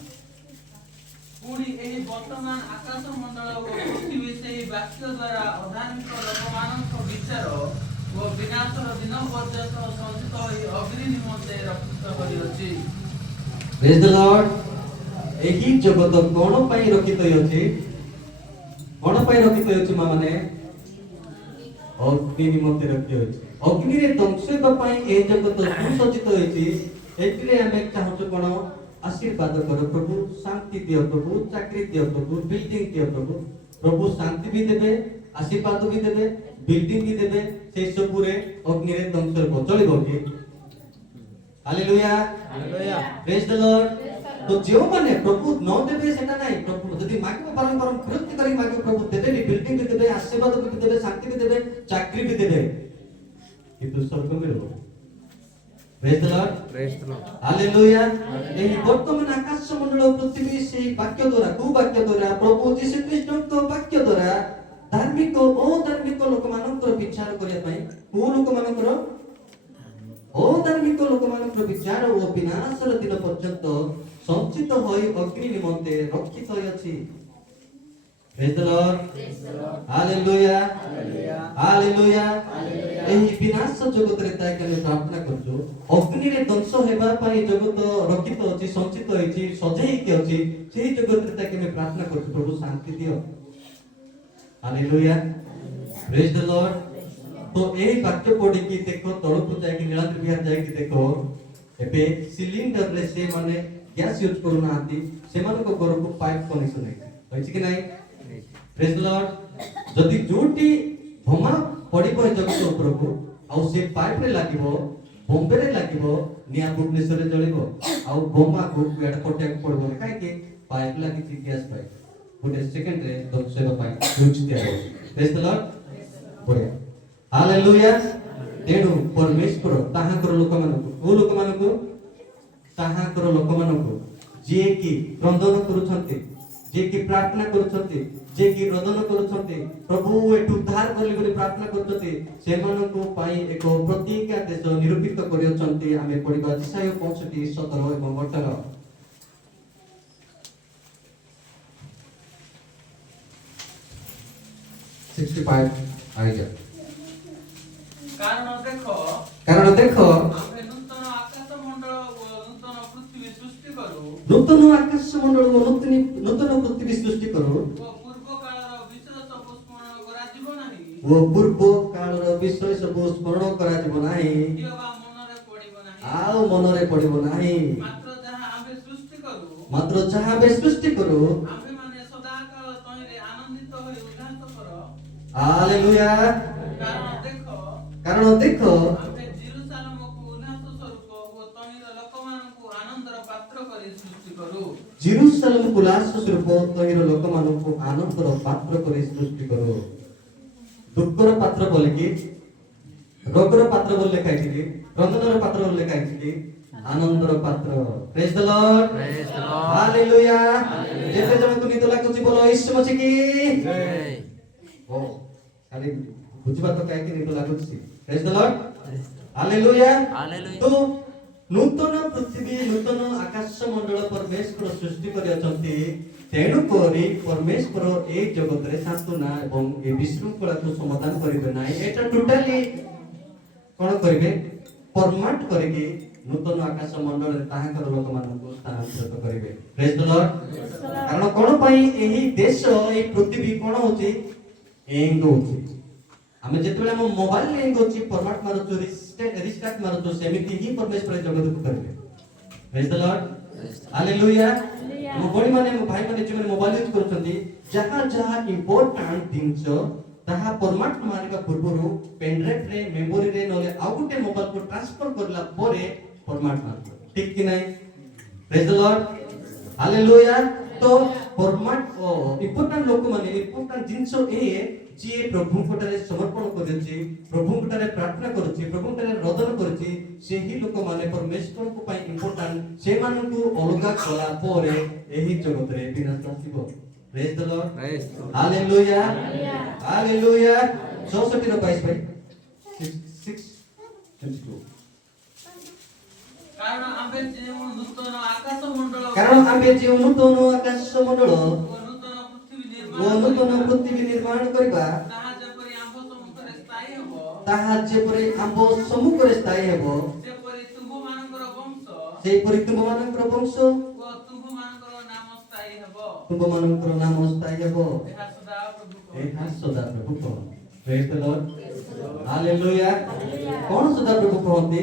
ପୁଣି ଏହି ବର୍ତ୍ତମାନ ଆକାଶ ମଣ୍ଡଳ ଓ ପୃଥିବୀ ସେହି ବାକ୍ୟ ଦ୍ୱାରା ଅଧାର୍ମିକ ଲୋକମାନଙ୍କ ବିଚାର ଓ ବିନାଶର ଦିନ ପର୍ଯ୍ୟନ୍ତ ସଞ୍ଚିତ ହୋଇ ଅଗ୍ନି ନିମନ୍ତେ ରକ୍ଷିତ କରିଅଛି। Praise the Lord. एही जगत कोन पई रखित अछि कोन पई रखित अछि माने अग्नि निमंते रखित अछि। अग्नि रे ध्वंस पई ए जगत सुसज्जित अछि। एतिरे हमें चाहतो कोन आशीर्वाद करो प्रभु, शांति दियो प्रभु, चाकरी दियो प्रभु, बिल्डिंग दियो प्रभु। प्रभु शांति भी देबे, आशीर्वाद भी देबे, बिल्डिंग भी देबे, से सब रे अग्नि रे ध्वंस हो चलिबो कि। Hallelujah, Hallelujah. Praise the Lord. तो जो माने प्रभु न देबे सेटा नै प्रभु यदि मागिबो परम विरक्ति करी मागिबो प्रभु देबे बिल्डिंग भी देबे, आशीर्वाद भी देबे, शांति भी देबे, चाकरी भी देबे किंतु सब मिलबो। Praise the Lord, Praise the Lord. Hallelujah. एही वर्तमान आकाश मंडल पृथ्वी से वाक्य द्वारा को वाक्य द्वारा प्रभु यीशु ख्रीष्टଙ୍କ वाक्य द्वारा धार्मिक ओ धार्मिक लोक मानकर विचार करिया पई को लोक मानकर ओ धार्मिक लोक मानकर विचार ओ विनाशर दिन पर्यंत संचित होई अग्नि निमंते रक्षित होई अछि। Praise the Lord, hallelujah, hallelujah. एही विनाश जगत रे ताई के प्रार्थना करजो अग्नि रे ध्वंस हेबा पई जगत रक्षित अछि, संचित होइछि, सजै के अछि। सेही जगत रे ताई के प्रार्थना करजो प्रभु शांति दियो। Hallelujah, praise the Lord. तो एही वाक्य पढ़ी कि देखो तळकु जाय कि नीलाद्रि विहार जाय कि देखो एबे सिलिंडर रे से माने ଗ୍ୟାସ୍ ୟୁଜ୍ କରୁନାହାନ୍ତି ସେମାନଙ୍କ ଘରକୁ ପାଇପ୍ କନେକ୍ସନ ହେଇଛି କି ନାହିଁ? ପ୍ରେଜ୍ ଦ ଲର୍ଡ। ଯଦି ଯୋଉଠି ବୋମା ପଡ଼ିବ ଏ ଜଗତ ଉପରକୁ ଆଉ ସେ ପାଇପ୍ ରେ ଲାଗିବ, ବମ୍ବେରେ ଲାଗିବ, ନିଆଁ ଭୁବନେଶ୍ୱରରେ ଜଳିବ ଆଉ ବୋମାକୁ ଇଆଡ଼େ କଟିବାକୁ ପଡ଼ିବନି। କାହିଁକି? ପାଇପ୍ ଲାଗିଛି, ଗ୍ୟାସ୍ ପାଇପ୍। ଗୋଟେ ସେକେଣ୍ଡରେ ଦର୍ଶାଇବା ପାଇଁ ୟୁଜ୍ ଦିଆଯାଉଛି। ପ୍ରେଜ୍ ଦ ଲର୍ଡ। ବଢ଼ିଆ, ହାଲେଲୁୟା। ତେଣୁ ପରମେଶ୍ୱର ତାହାଙ୍କର ଲୋକମାନଙ୍କୁ, କୋଉ ଲୋକମାନଙ୍କୁ? ତାହାଙ୍କର ଲୋକମାନଙ୍କୁ ଯିଏ କି କ୍ରନ୍ଦନ କରୁଛନ୍ତି, ଯିଏ କି ପ୍ରାର୍ଥନା କରୁଛନ୍ତି, ଯିଏ କି ରୋଦନ କରୁଛନ୍ତି, ପ୍ରଭୁ ଏଠୁ ଉଦ୍ଧାର କଲି ବୋଲି ପ୍ରାର୍ଥନା କରୁଛନ୍ତି, ସେମାନଙ୍କ ପାଇଁ ଏକ ପ୍ରତିଜ୍ଞା ଦେଶ ନିରୂପିତ କରିଅଛନ୍ତି। ଆମେ ପଢିବା ଇସାୟା 65, 17 ଏବଂ 18। କାରଣ ଦେଖ ଆମେ ନୂତନ ଆକାଶ ମଣ୍ଡଳ ଓ ନୂତନ ପୃଥିବୀ ସୃଷ୍ଟି କରୁ ନୂତନ ଆକାଶ ମଣ୍ଡଳ ଓ ନୂତନ ପୃଥିବୀ ସୃଷ୍ଟି କରୁ ଓ ପୂର୍ବ କାଳର ବିଷୟ ସବୁ ସ୍ମରଣ କରାଯିବ ନାହିଁ। ଓ ପୂର୍ବ କାଳର ବିଷୟ ସବୁ ସ୍ମରଣ କରାଯିବ ନାହିଁ, କିମ୍ବା ମନରେ ପଡ଼ିବ ନାହିଁ। ଆଉ ମନରେ ପଡ଼ିବ ନାହିଁ। ମାତ୍ର ଯାହା ଆମେ ସୃଷ୍ଟି କରୁ ମାତ୍ର ଯାହା ଆମେ ସୃଷ୍ଟି କରୁ ଆମ୍ଭେମାନେ ସଦାକାଳ ତହିଁରେ ଆନନ୍ଦିତ ହୋଇ ଉଲ୍ଲାସ କର। ହାଲେଲୁୟା। କାରଣ ଦେଖ ଆମ୍ଭେ ଜେରୁସାଲେମକୁ ଉଲ୍ଲାସ ସ୍ୱରୂପ ଓ ତହିଁର ଲୋକମାନଙ୍କୁ ଆନନ୍ଦର ପାତ୍ର କରି ସୃଷ୍ଟି କରୁ। ଜେରୁସାଲେମକୁ ଉଲ୍ଲାସ ସ୍ୱରୂପ ତହିଁର ଲୋକମାନଙ୍କୁ ଆନନ୍ଦର ପାତ୍ର କରି ସୃଷ୍ଟି କରୁ। ଦୁଃଖର ପାତ୍ର ବୋଲିକି, ରୋଗର ପାତ୍ର ବୋଲି ଲେଖା ହେଇଛି, କ୍ରନ୍ଦନର ପାତ୍ର ବୋଲି ଲେଖା ହେଇଛି, ଆନନ୍ଦର ପାତ୍ର। Praise the Lord. Praise the Lord. Hallelujah. ଯେତେ ଜଣକୁ ନିଦ ଲାଗୁଛି ବୋଲ ଈଶ୍ୱର ଅଛି କି? Hey. ଓ ଖାଲି ବୁଝିବା ତ କାହିଁକି ନିଦ ଲାଗୁଛି? ପ୍ରେଜ୍ ଦ ଲର୍ଡ। ହାଲେଲୁୟା। Hallelujah. ତ ନୂତନ ପୃଥିବୀ, ନୂତନ ଆକାଶ ମଣ୍ଡଳ ପରମେଶ୍ୱର ସୃଷ୍ଟି କରିଅଛନ୍ତି। ତେଣୁ କରି ପରମେଶ୍ୱର এই ଜଗତରେ ସାନ୍ତନା ଏବଂ এই ବିଶୃଙ୍ଖଳାକୁ ସମାଧାନ କରିବେ ନାହିଁ। এটা ଟୋଟାଲି କଣ କରିବେ? ଫର୍ମାଟ କରିକି ନୂତନ ଆକାଶ ମଣ୍ଡଳରେ ତାହାଙ୍କର ଲୋକମାନଙ୍କୁ ସ୍ଥାନାନ୍ତରିତ କରିବେ। ପ୍ରେଜ୍ ଦ ଲର୍ଡ। କାରଣ କଣ ପାଇଁ ଏହି ଦେଶ, ଏହି ପୃଥିବୀ କଣ ହଉଛି? ଏଙ୍ଗ ହଉଛି। ଆମେ ଯେତେବେଳେ ଆମ ମୋବାଇଲ ଏଙ୍ଗ ହଉଛି, ଫର୍ମାଟ ମାରୁଛୁ, ରିଷ୍ଟାର୍ଟ ମାରୁଛୁ, ସେମିତି ହିଁ ପରମେଶ୍ୱର ଏହି ଜଗତକୁ କରିବେ। ପ୍ରେଜ୍ ଦ ଲର୍ଡ। ହାଲେଲୁୟା। ଆମ ଭଉଣୀମାନେ, ଆମ ଭାଇମାନେ ଯେଉଁମାନେ ମୋବାଇଲ ୟୁଜ୍ କରୁଛନ୍ତି, ଯାହା ଯାହା ଇମ୍ପୋର୍ଟାଣ୍ଟ ଜିନିଷ ତାହା ଫର୍ମାଟ ମାରିବା ପୂର୍ବରୁ ପେନଡ୍ରାଇଭରେ, ମେମୋରିରେ, ନହେଲେ ଆଉ ଗୋଟେ ମୋବାଇଲକୁ ଟ୍ରାନ୍ସଫର କରିଲା ପରେ ଫର୍ମାଟ ମାରିବ। ଠିକ କି ନାହିଁ? ପ୍ରେଜ୍ ଦ ଲର୍ଡ। ହାଲେଲୁୟା। ତ ଫର୍ମାଟ ଇମ୍ପୋର୍ଟାଣ୍ଟ ଲୋକମାନେ, ଇମ୍ପୋର୍ଟାଣ୍ଟ ଜିନିଷ ଏ ଯିଏ ପ୍ରଭୁଙ୍କଠାରେ ସମର୍ପଣ କରିଛି, ପ୍ରଭୁଙ୍କଠାରେ ପ୍ରାର୍ଥନା କରୁଛି, ପ୍ରଭୁଙ୍କଠାରେ ରୋଦନ କରୁଛି, ସେହି ଲୋକମାନେ ପରମେଶ୍ୱରଙ୍କ ପାଇଁ ଇମ୍ପୋର୍ଟାଣ୍ଟ, ସେମାନଙ୍କୁ ଅଲଗା କଲା ପରେ ଏହି ଜଗତରେ ବିନାଶ ଆସିବ। Praise the Lord. Praise the Lord. Hallelujah. Hallelujah. 64 22 ଭାଇ 6:22। କାରଣ ଆମ୍ଭେ ଯେଉଁ ନୂତନ ଆକାଶ ମଣ୍ଡଳ କାରଣ ଆମେ ଯେଉଁ ନୂତନ ଆକାଶ ମଣ୍ଡଳ ଓ ନୂତନ ପୃଥିବୀ ଓ ନୂତନ ପୃଥିବୀ ନିର୍ମାଣ କରିବା, ତାହା ଯେପରି ଆମ୍ଭ ସମ୍ମୁଖରେ ସ୍ଥାୟୀ ହେବ, ତାହା ଯେପରି ଆମ୍ଭ ସମ୍ମୁଖରେ ସ୍ଥାୟୀ ହେବ, ସେପରି ତୁମ୍ଭମାନଙ୍କର ବଂଶ ସେହିପରି ତୁମମାନଙ୍କର ବଂଶ ଓ ତୁମ୍ଭମାନଙ୍କର ନାମ ସ୍ଥାୟୀ ହେବ। ତୁମମାନଙ୍କର ନାମ ସ୍ଥାୟୀ ହେବ। ଏହା ସଦା ପ୍ରଭୁ ଏହା ସଦାପ୍ରଭୁ କହନ୍ତି। Praise the Lord. ହାଲେଲୁୟା। କଣ ସଦାପ୍ରଭୁ କହନ୍ତି?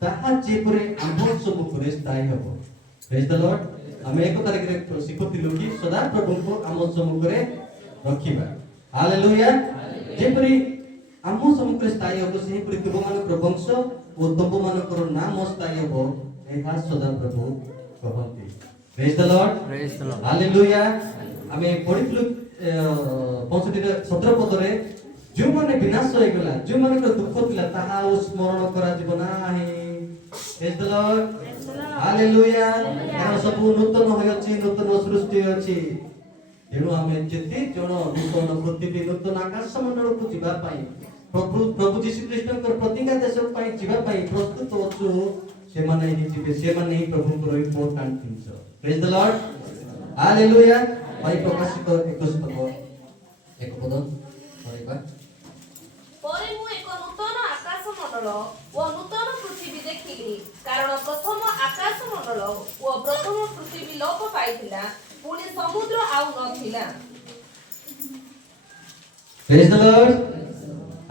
ତାହା ଯେପରି ଆମ୍ଭ ସମ୍ମୁଖରେ ସ୍ଥାୟୀ ହେବ। ପ୍ରେଜ୍ ଦ ଲର୍ଡ। ଆମେ 1 ତାରିଖରେ ଶିଖୁଥିଲୁ କି ସଦାପ୍ରଭୁଙ୍କୁ ଆମ ସମ୍ମୁଖରେ ରଖିବା। ହାଲେଲୁୟା। ଯେପରି ଆମ ସମ୍ମୁଖରେ ସ୍ଥାୟୀ ହେବ, ସେହିପରି ତୁମମାନଙ୍କର ବଂଶ ଓ ତୁମମାନଙ୍କର ନାମ ସ୍ଥାୟୀ ହେବ, ଏହା ସଦାପ୍ରଭୁ କହନ୍ତି। Praise the Lord. Praise the Lord. Hallelujah. ଆମେ ପଢିଥିଲୁ 65:17 ପଦରେ, ଯେଉଁମାନେ ବିନାଶ ହେଇଗଲା, ଯେଉଁମାନଙ୍କର ଦୁଃଖ ଥିଲା, ତାହା ଆଉ ସ୍ମରଣ କରାଯିବ ନାହିଁ। ପ୍ରେଜ୍ ଦ ଲର୍ଡ। ହାଲେଲୁୟା। କାରଣ ସବୁ ନୂତନ ହୋଇଅଛି, ନୂତନ ସୃଷ୍ଟି ଅଛି। ତେଣୁ ଆମେ ଯେତେ ଜଣ ନୂତନ ପୃଥିବୀ, ନୂତନ ଆକାଶ ମଣ୍ଡଳକୁ ଯିବା ପାଇଁ, ପ୍ରଭୁ ଯୀଶୁ ଖ୍ରୀଷ୍ଟଙ୍କର ପ୍ରତିଜ୍ଞା ଦେଶ ପାଇଁ ଯିବା ପାଇଁ ପ୍ରସ୍ତୁତ ଅଛୁ, ସେମାନେ ହିଁ ଯିବେ, ସେମାନେ ହିଁ ପ୍ରଭୁଙ୍କର ଇମ୍ପୋର୍ଟାଣ୍ଟ ଜିନିଷ। ପ୍ରେଜ୍ ଦ ଲର୍ଡ। ହାଲେଲୁୟା। ଭାଇ ପ୍ରକାଶିତ 21 ପଦ ପଢିବା। ପରେ ମୁଁ ଏକ ନୂତନ ଆକାଶ ମଣ୍ଡଳ ଓ ନୂତନ ପୃଥିବୀ ଦେଖିଲି, କାରଣ ପ୍ରଥମ ଆକାଶ ମଣ୍ଡଳ ଓ ପ୍ରଥମ ପୃଥିବୀ ଲୋପ ପାଇଥିଲା, ପୁଣି ସମୁଦ୍ର ଆଉ ନଥିଲା। ପ୍ରେଜ୍ ଦ ଲର୍ଡ।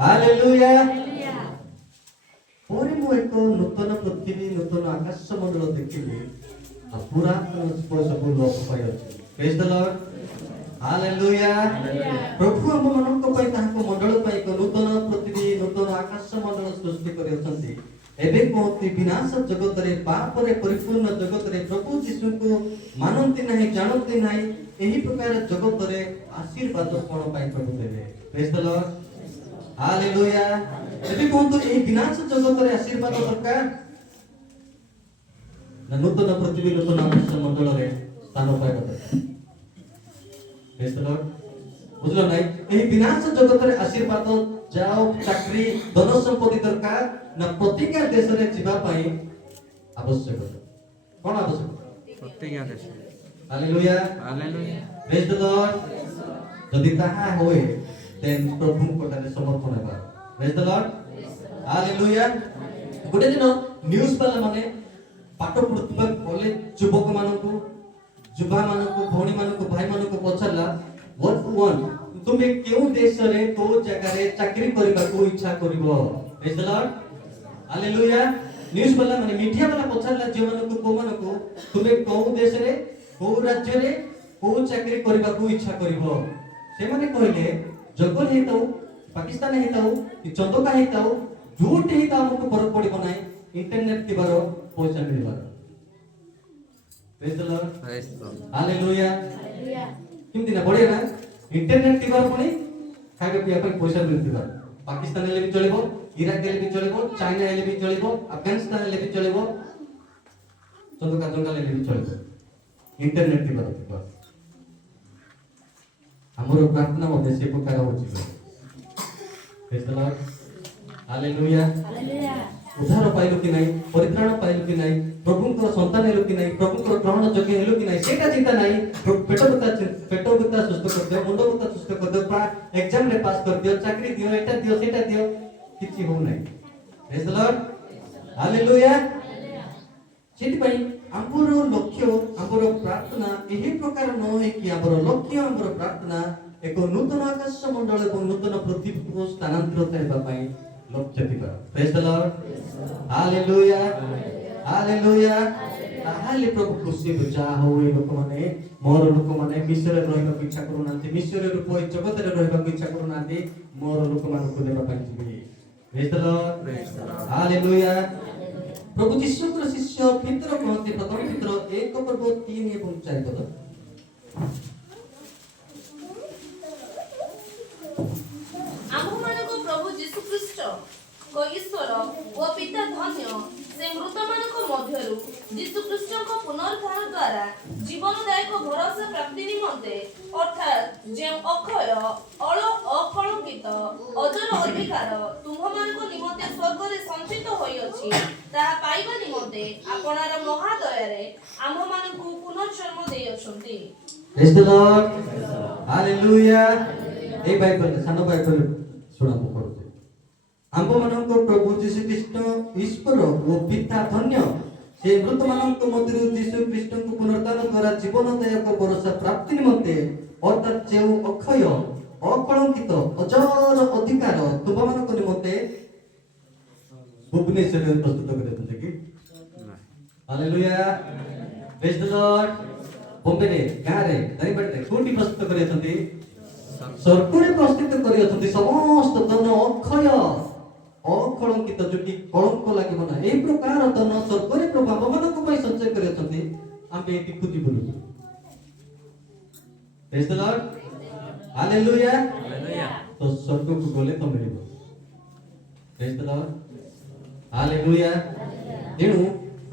ହାଲେଲୁୟା। ପରେ ମୁଁ ଏକ ନୂତନ ପୃଥିବୀ, ନୂତନ ଆକାଶ ମଣ୍ଡଳ ଦେଖିଲି, पूरा सब लोक पाई अछि प्रेज द लॉर्ड हालेलुया प्रभु हम मनक पई ताहाको मंडल पई एक नूतन पृथ्वी नूतन आकाश मंडल सृष्टि करि अछंती एबे कोति विनाश जगत रे पाप रे परिपूर्ण जगत रे प्रभु यीशु को मानंती नहीं जानती नहीं एही प्रकार जगत रे आशीर्वाद कोन पई प्रभु देबे प्रेज द लॉर्ड हालेलुया एबे कोंतो एही विनाश जगत रे आशीर्वाद दरकार ना नूतन पृथ्वी नूतन आकाश मंडल रे स्थान पाइबा दरकार प्रेज द लॉर्ड बुझलो नाही एही विनाश जगत रे आशीर्वाद जाओ चाकरी धन संपत्ति दरकार ना प्रतिज्ञा देश रे जीवा पाई आवश्यक कोन आवश्यक प्रतिज्ञा देश hallelujah hallelujah praise the Lord जदि ताहा होए देन प्रभु कोटारे समर्पण हेबा प्रेज द लॉर्ड हालेलुया गोटे दिन न्यूज़ वाला माने पाठ पढुतबा कॉलेज युवक मानकु युवा मानकु भौणी मानकु भाई मानकु पछरला व्हाट वन तुमे केउ देश रे को जगह रे चाकरी करबा को इच्छा करबो praise the Lord hallelujah news वाला माने मीडिया वाला पछरला जे मानकु को मानकु तुमे को देश रे को राज्य रे को चाकरी करबा को इच्छा करबो से माने कहले जगल हेताउ पाकिस्तान हेताउ कि चंदका हेताउ झूठ हेता हमको फरक पड़िबो नाही इंटरनेट दिबारो पैसा मिलबार praise the Lord praise the Lord hallelujah किमति ना बढे ना इंटरनेट दिबार पनि खाइबा पिया ପାଇଁ पैसा मिलतिबार पाकिस्तान हेले भी चलेबो इराक हेले भी चलेबो चाइना हेले भी चलेबो अफगानिस्तान हेले भी चलेबो चंदका जंगल हेले भी चलेबो इंटरनेट दिबार हमरो प्रार्थना मध्ये से प्रकार होची प्रेज द लॉर्ड हालेलुया उद्धार पाइलो कि नाही परित्राण पाइलो कि नाही प्रभुଙ୍କର संतान हेलो कि नाही प्रभुଙ୍କର ग्रहण योग्य हेलो कि नाही सेटा चिंता नाही पेट बुता सुस्त कर दियो मुंड बुता सुस्त कर दियो प्रा एग्जाम रे पास कर दियो चाकरी दियो एटा दियो सेटा दियो किछि हो नाही प्रेज द लॉर्ड हालेलुया सेति पई हमरो लक्ष्य हमरो प्रार्थना एही प्रकार न होय कि हमरो लक्ष्य हमरो प्रार्थना एक नूतन आकाश मंडल एवं नूतन पृथ्वी को स्थानांतरित हेबा पई लक्ष्य दिबा praise the Lord hallelujah hallelujah ताहाले प्रभु खुशी बुझा होए लोक माने मोर लोक माने मिश्र रहइबा इच्छा करू नांती मिश्र रूप जगत रे रहइबा इच्छा करू नांती मोर लोक मान को देबा पई जिबे प्रेज द लॉर्ड हालेलुया प्रभु यीशु ख्रीष्ट शिष्य पितर कहते प्रथम पितर 1 पर्व 3 एवं 4 पद आम्भମାନଙ୍କୁ ପ୍ରଭୁ ଯୀଶୁ ଖ୍ରୀଷ୍ଟ ଈଶ୍ୱର ଓ ପିତା ଧନ୍ୟ ସେ ମୃତମାନଙ୍କ ମଧ୍ୟରୁ ଯୀଶୁ ଖ୍ରୀଷ୍ଟଙ୍କ ପୁନରୁତ୍ଥାନ ଦ୍ୱାରା ଜୀବନଦାୟକ ଭରସା ପ୍ରାପ୍ତି ନିମନ୍ତେ ଅର୍ଥାତ୍ ଯେଉଁ ଅକ୍ଷୟ ଅକଳଙ୍କିତ ଅଜର ଅଧିକାର ତୁମ୍ଭମାନଙ୍କ ନିମନ୍ତେ ସ୍ୱର୍ଗରେ ସଞ୍ଚିତ ହୋଇଅଛି ତାହା ପାଇବା ନିମନ୍ତେ ଆପଣାର ମହାଦୟାରେ ଆମ୍ଭମାନଙ୍କୁ ପୁନର୍ଜନ୍ମ ଦେଇଅଛନ୍ତି ପ୍ରେଜ୍ ଦ ଲର୍ଡ ହାଲେଲୁୟା এই বাইবেল সানো বাইবেল শুনাবো করতে আম্ভ মানক প্রভু যীশু খ্রিস্ট ঈশ্বর ও পিতা ধন্য সেই মৃত মানক মধ্যে যীশু খ্রিস্টଙ୍କୁ পুনরুত্থান দ্বারা জীবনদায়ক ভরসা প্রাপ্তি নিমন্তে অর্থাৎ যে অক্ষয় অকলঙ্কিত অজর অধিকার তুমମାନଙ୍କ নিমন্তে ভুবনেশ্বরে প্রস্তুত করে দিতে কি হালেলুয়া প্রেজ দ লর্ড বম্বে রে গারে দারিপটে কোটি প্রস্তুত করে অছন্তি স্বর্গরে প্রস্তুত করে অছন্তি সমস্ত ধন অক্ষয় অকলঙ্কিত যোটি কলঙ্ক লাগিব না এই প্রকার ধন স্বর্গরে প্রভু আমମାନଙ୍କ ପାଇଁ সঞ্চয় করে অছন্তি ଆମେ ଏଠି ଖୁଜି ବୁଲୁ ପ୍ରେଜ୍ ଦ ଲର୍ଡ ହାଲେଲୁୟା ହାଲେଲୁୟା तो स्वर्गକୁ ଗଲେ ତ ମିଳିବ ପ୍ରେଜ୍ ଦ ଲର୍ଡ ହାଲେଲୁୟା ତେଣୁ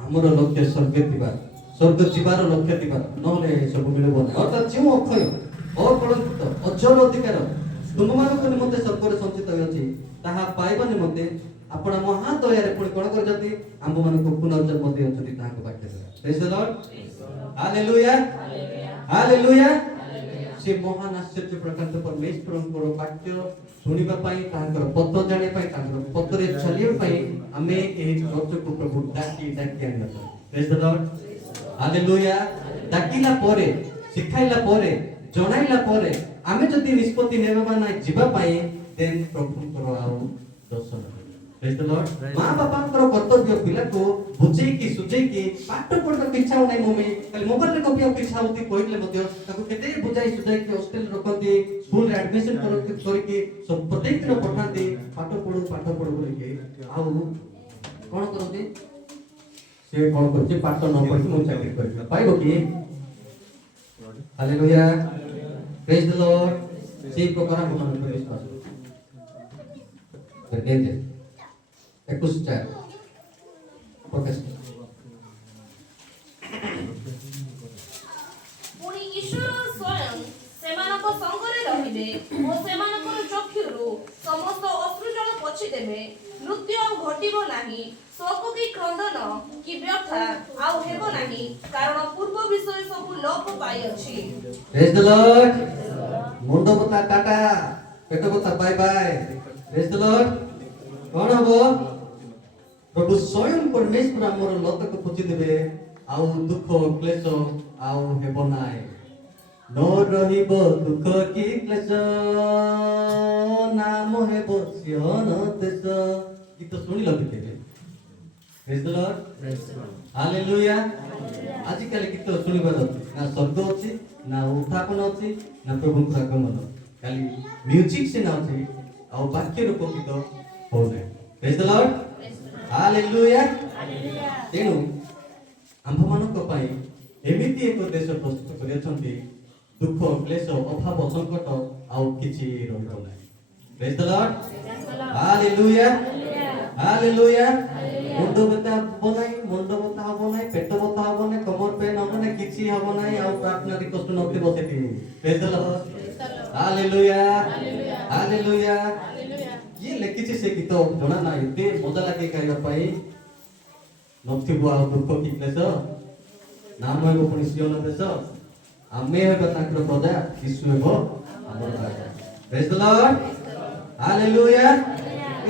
ଆମର ଲକ୍ଷ୍ୟ ସ୍ୱର୍ଗ ଥିବା ସ୍ୱର୍ଗ ଯିବାର ଲକ୍ଷ୍ୟ ଥିବା ନହେଲେ ସବୁ ମିଳିବ ନାହିଁ ଅର୍ଥାତ୍ ଯେଉଁ ଅକ୍ଷୟ ଅକଳଙ୍କିତ ଅଜର ଅଧିକାର ତୁମମାନଙ୍କ ନିମନ୍ତେ ସ୍ୱର୍ଗରେ ସଞ୍ଚିତ ହୋଇଅଛି ତାହା ପାଇବା ନିମନ୍ତେ ଆପଣ ମହାଦୟାରେ ପୁଣି କ'ଣ କରିଛନ୍ତି ଆମ୍ଭମାନଙ୍କୁ ପୁନର୍ଜନ୍ମ ଦେଇଅଛନ୍ତି ତାହାଙ୍କ ପାଖରେ ପ୍ରେଜ୍ ଦ ଲର୍ଡ ହାଲେଲୁୟା ହାଲେଲୁୟା से महान आश्चर्य प्रकार परमेश्वर वाक्य शुणा तांकर पद जानिया तांकर पदरे चलिया आमे एही रज को प्रभु डाकी डाकी आनिया प्रेज द लॉर्ड हालेलुया डाकिला परे सिखाइला परे जणाइला परे आमे जदी निष्पत्ति नेबा ना जीवा पाए देन प्रभु करो आउ दर्शन प्रेज द लॉर्ड मां बापा कर्तव्य पिला को बुझे की सुझे की पाठ पढ़ा इच्छा खाऊ नहीं मम्मी खाली मोबाइल रे कॉपी ऑफ इच्छा होती कहले मध्य ताको केते बुझाई सुझाई के हॉस्टल रखती स्कूल रे एडमिशन करके सब प्रत्येक दिन पठाती पाठ पढ़ो बोली के आउ कोन करते से कोन करते पाठ न पढ़ी मु चाकरी कर पाइबो की हालेलुया प्रेज द लॉर्ड से प्रकार हम मन में विश्वास देखते 21 प्रकाश ପୁଣି ଈଶ୍ୱର ସ୍ୱୟଂ ସେମାନଙ୍କ ସଙ୍ଗରେ ରହିବେ ଓ ସେମାନଙ୍କର ଚକ୍ଷୁରୁ ସମସ୍ତ ଅଶ୍ରୁଜଳ ପୋଛିଦେବେ। ମୃତ୍ୟୁ ଆଉ ଘଟିବ ନାହିଁ, ଶୋକ କି କ୍ରନ୍ଦନ କି ବ୍ୟଥା ଆଉ ହେବ ନାହିଁ, କାରଣ ପୂର୍ବ ବିଷୟ ସବୁ ଲୋପ ପାଇଅଛି। प्रेज द लॉर्ड मुंडो बता टाटा पेटो बता bye bye. Praise the lord कौन हबो प्रभु स्वयं परमेश्वर हमर लत को पोछि देबे आउ दुख क्लेश आउ हेबो नाय न रहिबो दुख की क्लेश नाम हेबो सियन देश गीत सुनि लबिते प्रेज द लॉर्ड हालेलुया आज काले गीत सुनिबार ना शब्द अछि ना उत्थापन अछि ना प्रभुଙ୍କର आगमन खाली म्यूजिक से ना अछि आ वाक्य रूप गीत हो नै प्रेज द लॉर्ड हालेलुया तेनु आम्भମାନଙ୍କ ପାଇଁ ଏମିତି ଏକ ଦେଶ ପ୍ରସ୍ତୁତ କରିଛନ୍ତି ଦୁଃଖ କ୍ଲେଶ ଅଭାବ ସଂକଟ ଆଉ କିଛି ରହିବ ନାହିଁ ପ୍ରେଜ ଦ ଲର୍ଡ ହାଲେଲୁୟା ହାଲେଲୁୟା ମୁଣ୍ଡ ବଥା ହବ ନାହିଁ ପେଟ ବଥା ହବ ନାହିଁ କମର ପେନ୍ ହବ ନାହିଁ କିଛି ହବ ନାହିଁ ଆଉ ପ୍ରାର୍ଥନାରେ କଷ୍ଟ ନଥିବ ସେଠି ପ୍ରେଜ ଦ ଲର୍ଡ ହାଲେଲୁୟା ହାଲେଲୁୟା ये लेखिଛି ସେ ଗୀତ ଜଣା ନାହିଁ ଏତେ ମଜା ଲାଗେ ଗାଇବା ପାଇଁ नथिबो आ दुख की क्लेश नाम हेबो पुनि सियोन देश आमे हेबो तांकर प्रजा यीशु हेबो हमर राजा प्रेज द लॉर्ड हालेलुया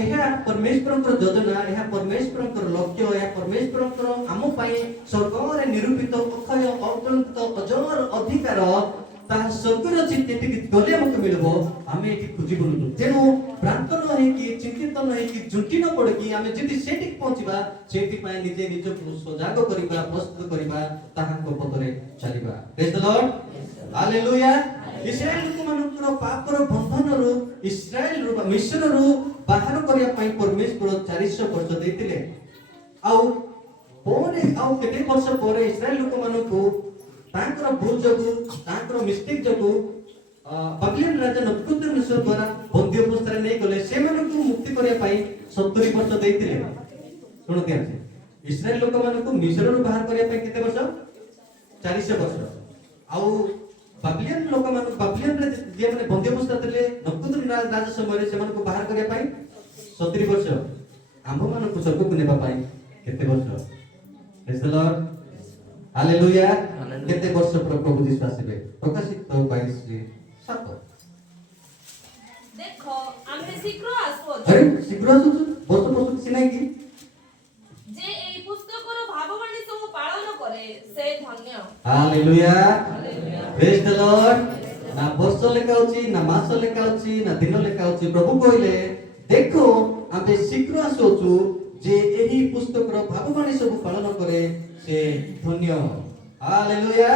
एहा परमेश्वरଙ୍କର योजना एहा परमेश्वरଙ୍କର लक्ष्य एहा परमेश्वरଙ୍କର आम ପାଇଁ स्वर्गरे निरूपित अक्षय अत्यंत अजर अधिकार ता स्वर्गर चित्ते गले हमको मिलबो आमे एठी खुजी बोलु तेनु भ्रांत न है कि चिंतित न है कि झुंटी न पड़े कि आमे जति सेठी पहुंचबा सेठी पाए निजे निजको सजाग करिबा प्रस्तुत करिबा ताहाको पतरे चलिबा प्रेज द लॉर्ड हालेलुया इस्राएल लोक मानकर पापर बंधन रु इस्राएल रु मिशन रु बाहर करिया पाई परमेश्वर 400 वर्ष देतिले आउ पोरे आउ केते वर्ष पोरे इस्राएल लोक मानको तांकर भूल जगु तांकर मिस्टेक जगु बाबिलोन राजा नबुकदनेस्वर द्वारा बंदी अवस्था रे नै गले से मानको मुक्ति करिया पाई 70 वर्ष देतिले सुनो ध्यान से इस्राएल लोक मानको मिस्र रु बाहर करिया पाई केते वर्ष 400 वर्ष आउ बाबिलोन लोक मानको बाबिलोन रे जे माने बंदी अवस्था तले नबुकदनेस्वर राजा समय रे से मानको बाहर करिया पाई 70 वर्ष आम्भ मानको स्वर्ग को नेबा पाई केते वर्ष प्रेज द लॉर्ड हालेलुया केते वर्ष प्रभु यीशु आसीबे प्रकाशित 22:7 देखो आम्हे शीघ्र आसु अरे शीघ्र आसु वर्ष वर्ष किसी नहीं की जे एई पुस्तकर भाववाणी सब पालन करे से धन्य हालेलुया प्रेज द लॉर्ड ना वर्ष लेखा होची ना मास लेखा होची ना दिन लेखा होची प्रभु कहले देखो आम्हे शीघ्र आसुचु जे एही पुस्तकर भाववाणी सब पालन करे से धन्य हालेलुया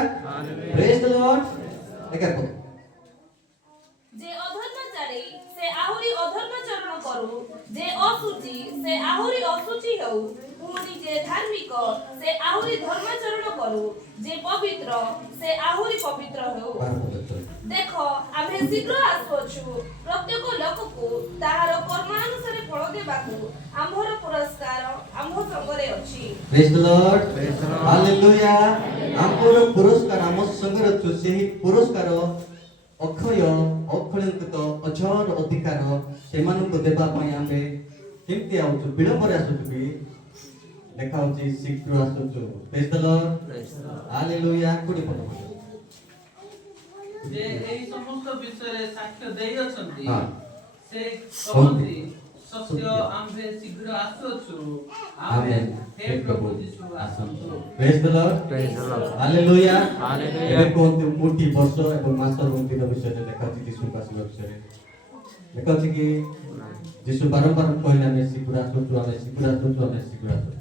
प्रेज द लॉर्ड एका पद जे अधर्माचारी से आहुरी अधर्माचरण करू जे असुचि से आहुरी असुचि हेउ पुनी जे धार्मिक से आहुरी धर्माचरण करू जे पवित्र से आहुरी पवित्र हेउ देखो आम्हे शीघ्र आसुछु प्रत्येक लोकको ताहार कर्मानुसार फल देबाकू आम्भर पुरस्कार आम्भ संगरे अछि प्रेज द लॉर्ड हालेलुया आम्भर पुरस्कार आम संगरे अछि सेही पुरस्कार अक्षय अखलंकित अजर अधिकार सेमाननको देबा पई आमे केमति आउछु विलंबरे आसुछु बि लेखा होछि शीघ्र आसुछु प्रेज द लॉर्ड हालेलुया कोडी पढो जे एई समस्त विषय साक्ष्य देई अछंती हां से कहंती सत्य आम्भे शीघ्र आसुछु आमेन हे प्रभु यीशु आसंतु praise the Lord Praise the Lord. Hallelujah Hallelujah. एबे कोंती मोटी वर्ष एवं मास दिन विषय लेखा होछि यीशु पास विषय लेखा होछि कि यीशु बारंबार कहले आमे शीघ्र आसुछु आमे शीघ्र आसुछु आमे शीघ्र आसुछु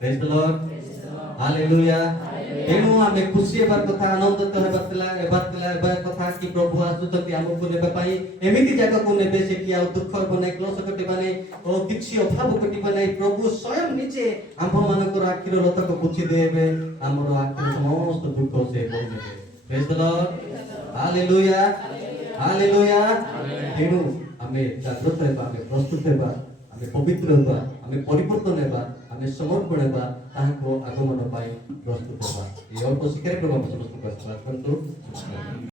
प्रेज द लॉर्ड हालेलुया तेणु आमे खुशी हेबार कथा आनंदित हेबार कथा कि प्रभु आसुचंती हमको नेबा पाई एमिति जागा को नेबे सेठी आ दुख बनै क्लोस कटिबा नै ओ किछि अभाव कटिबा नै प्रभु स्वयं निजे आंभ मानकर आखिर लतक पुछि देबे हमर आखिर समस्त दुख से बोल नेबे praise the Lord hallelujah hallelujah तेणु आमे जागृत हेबा आमे प्रस्तुत हेबा आमे पवित्र हेबा आमे परिवर्तन हेबा आमे समर्पण हेबा ताहाको आगमन पाई प्रस्तुत हेबा ए अल्प शिक्षारे प्रभु समस्त को आशीर्वाद करतु।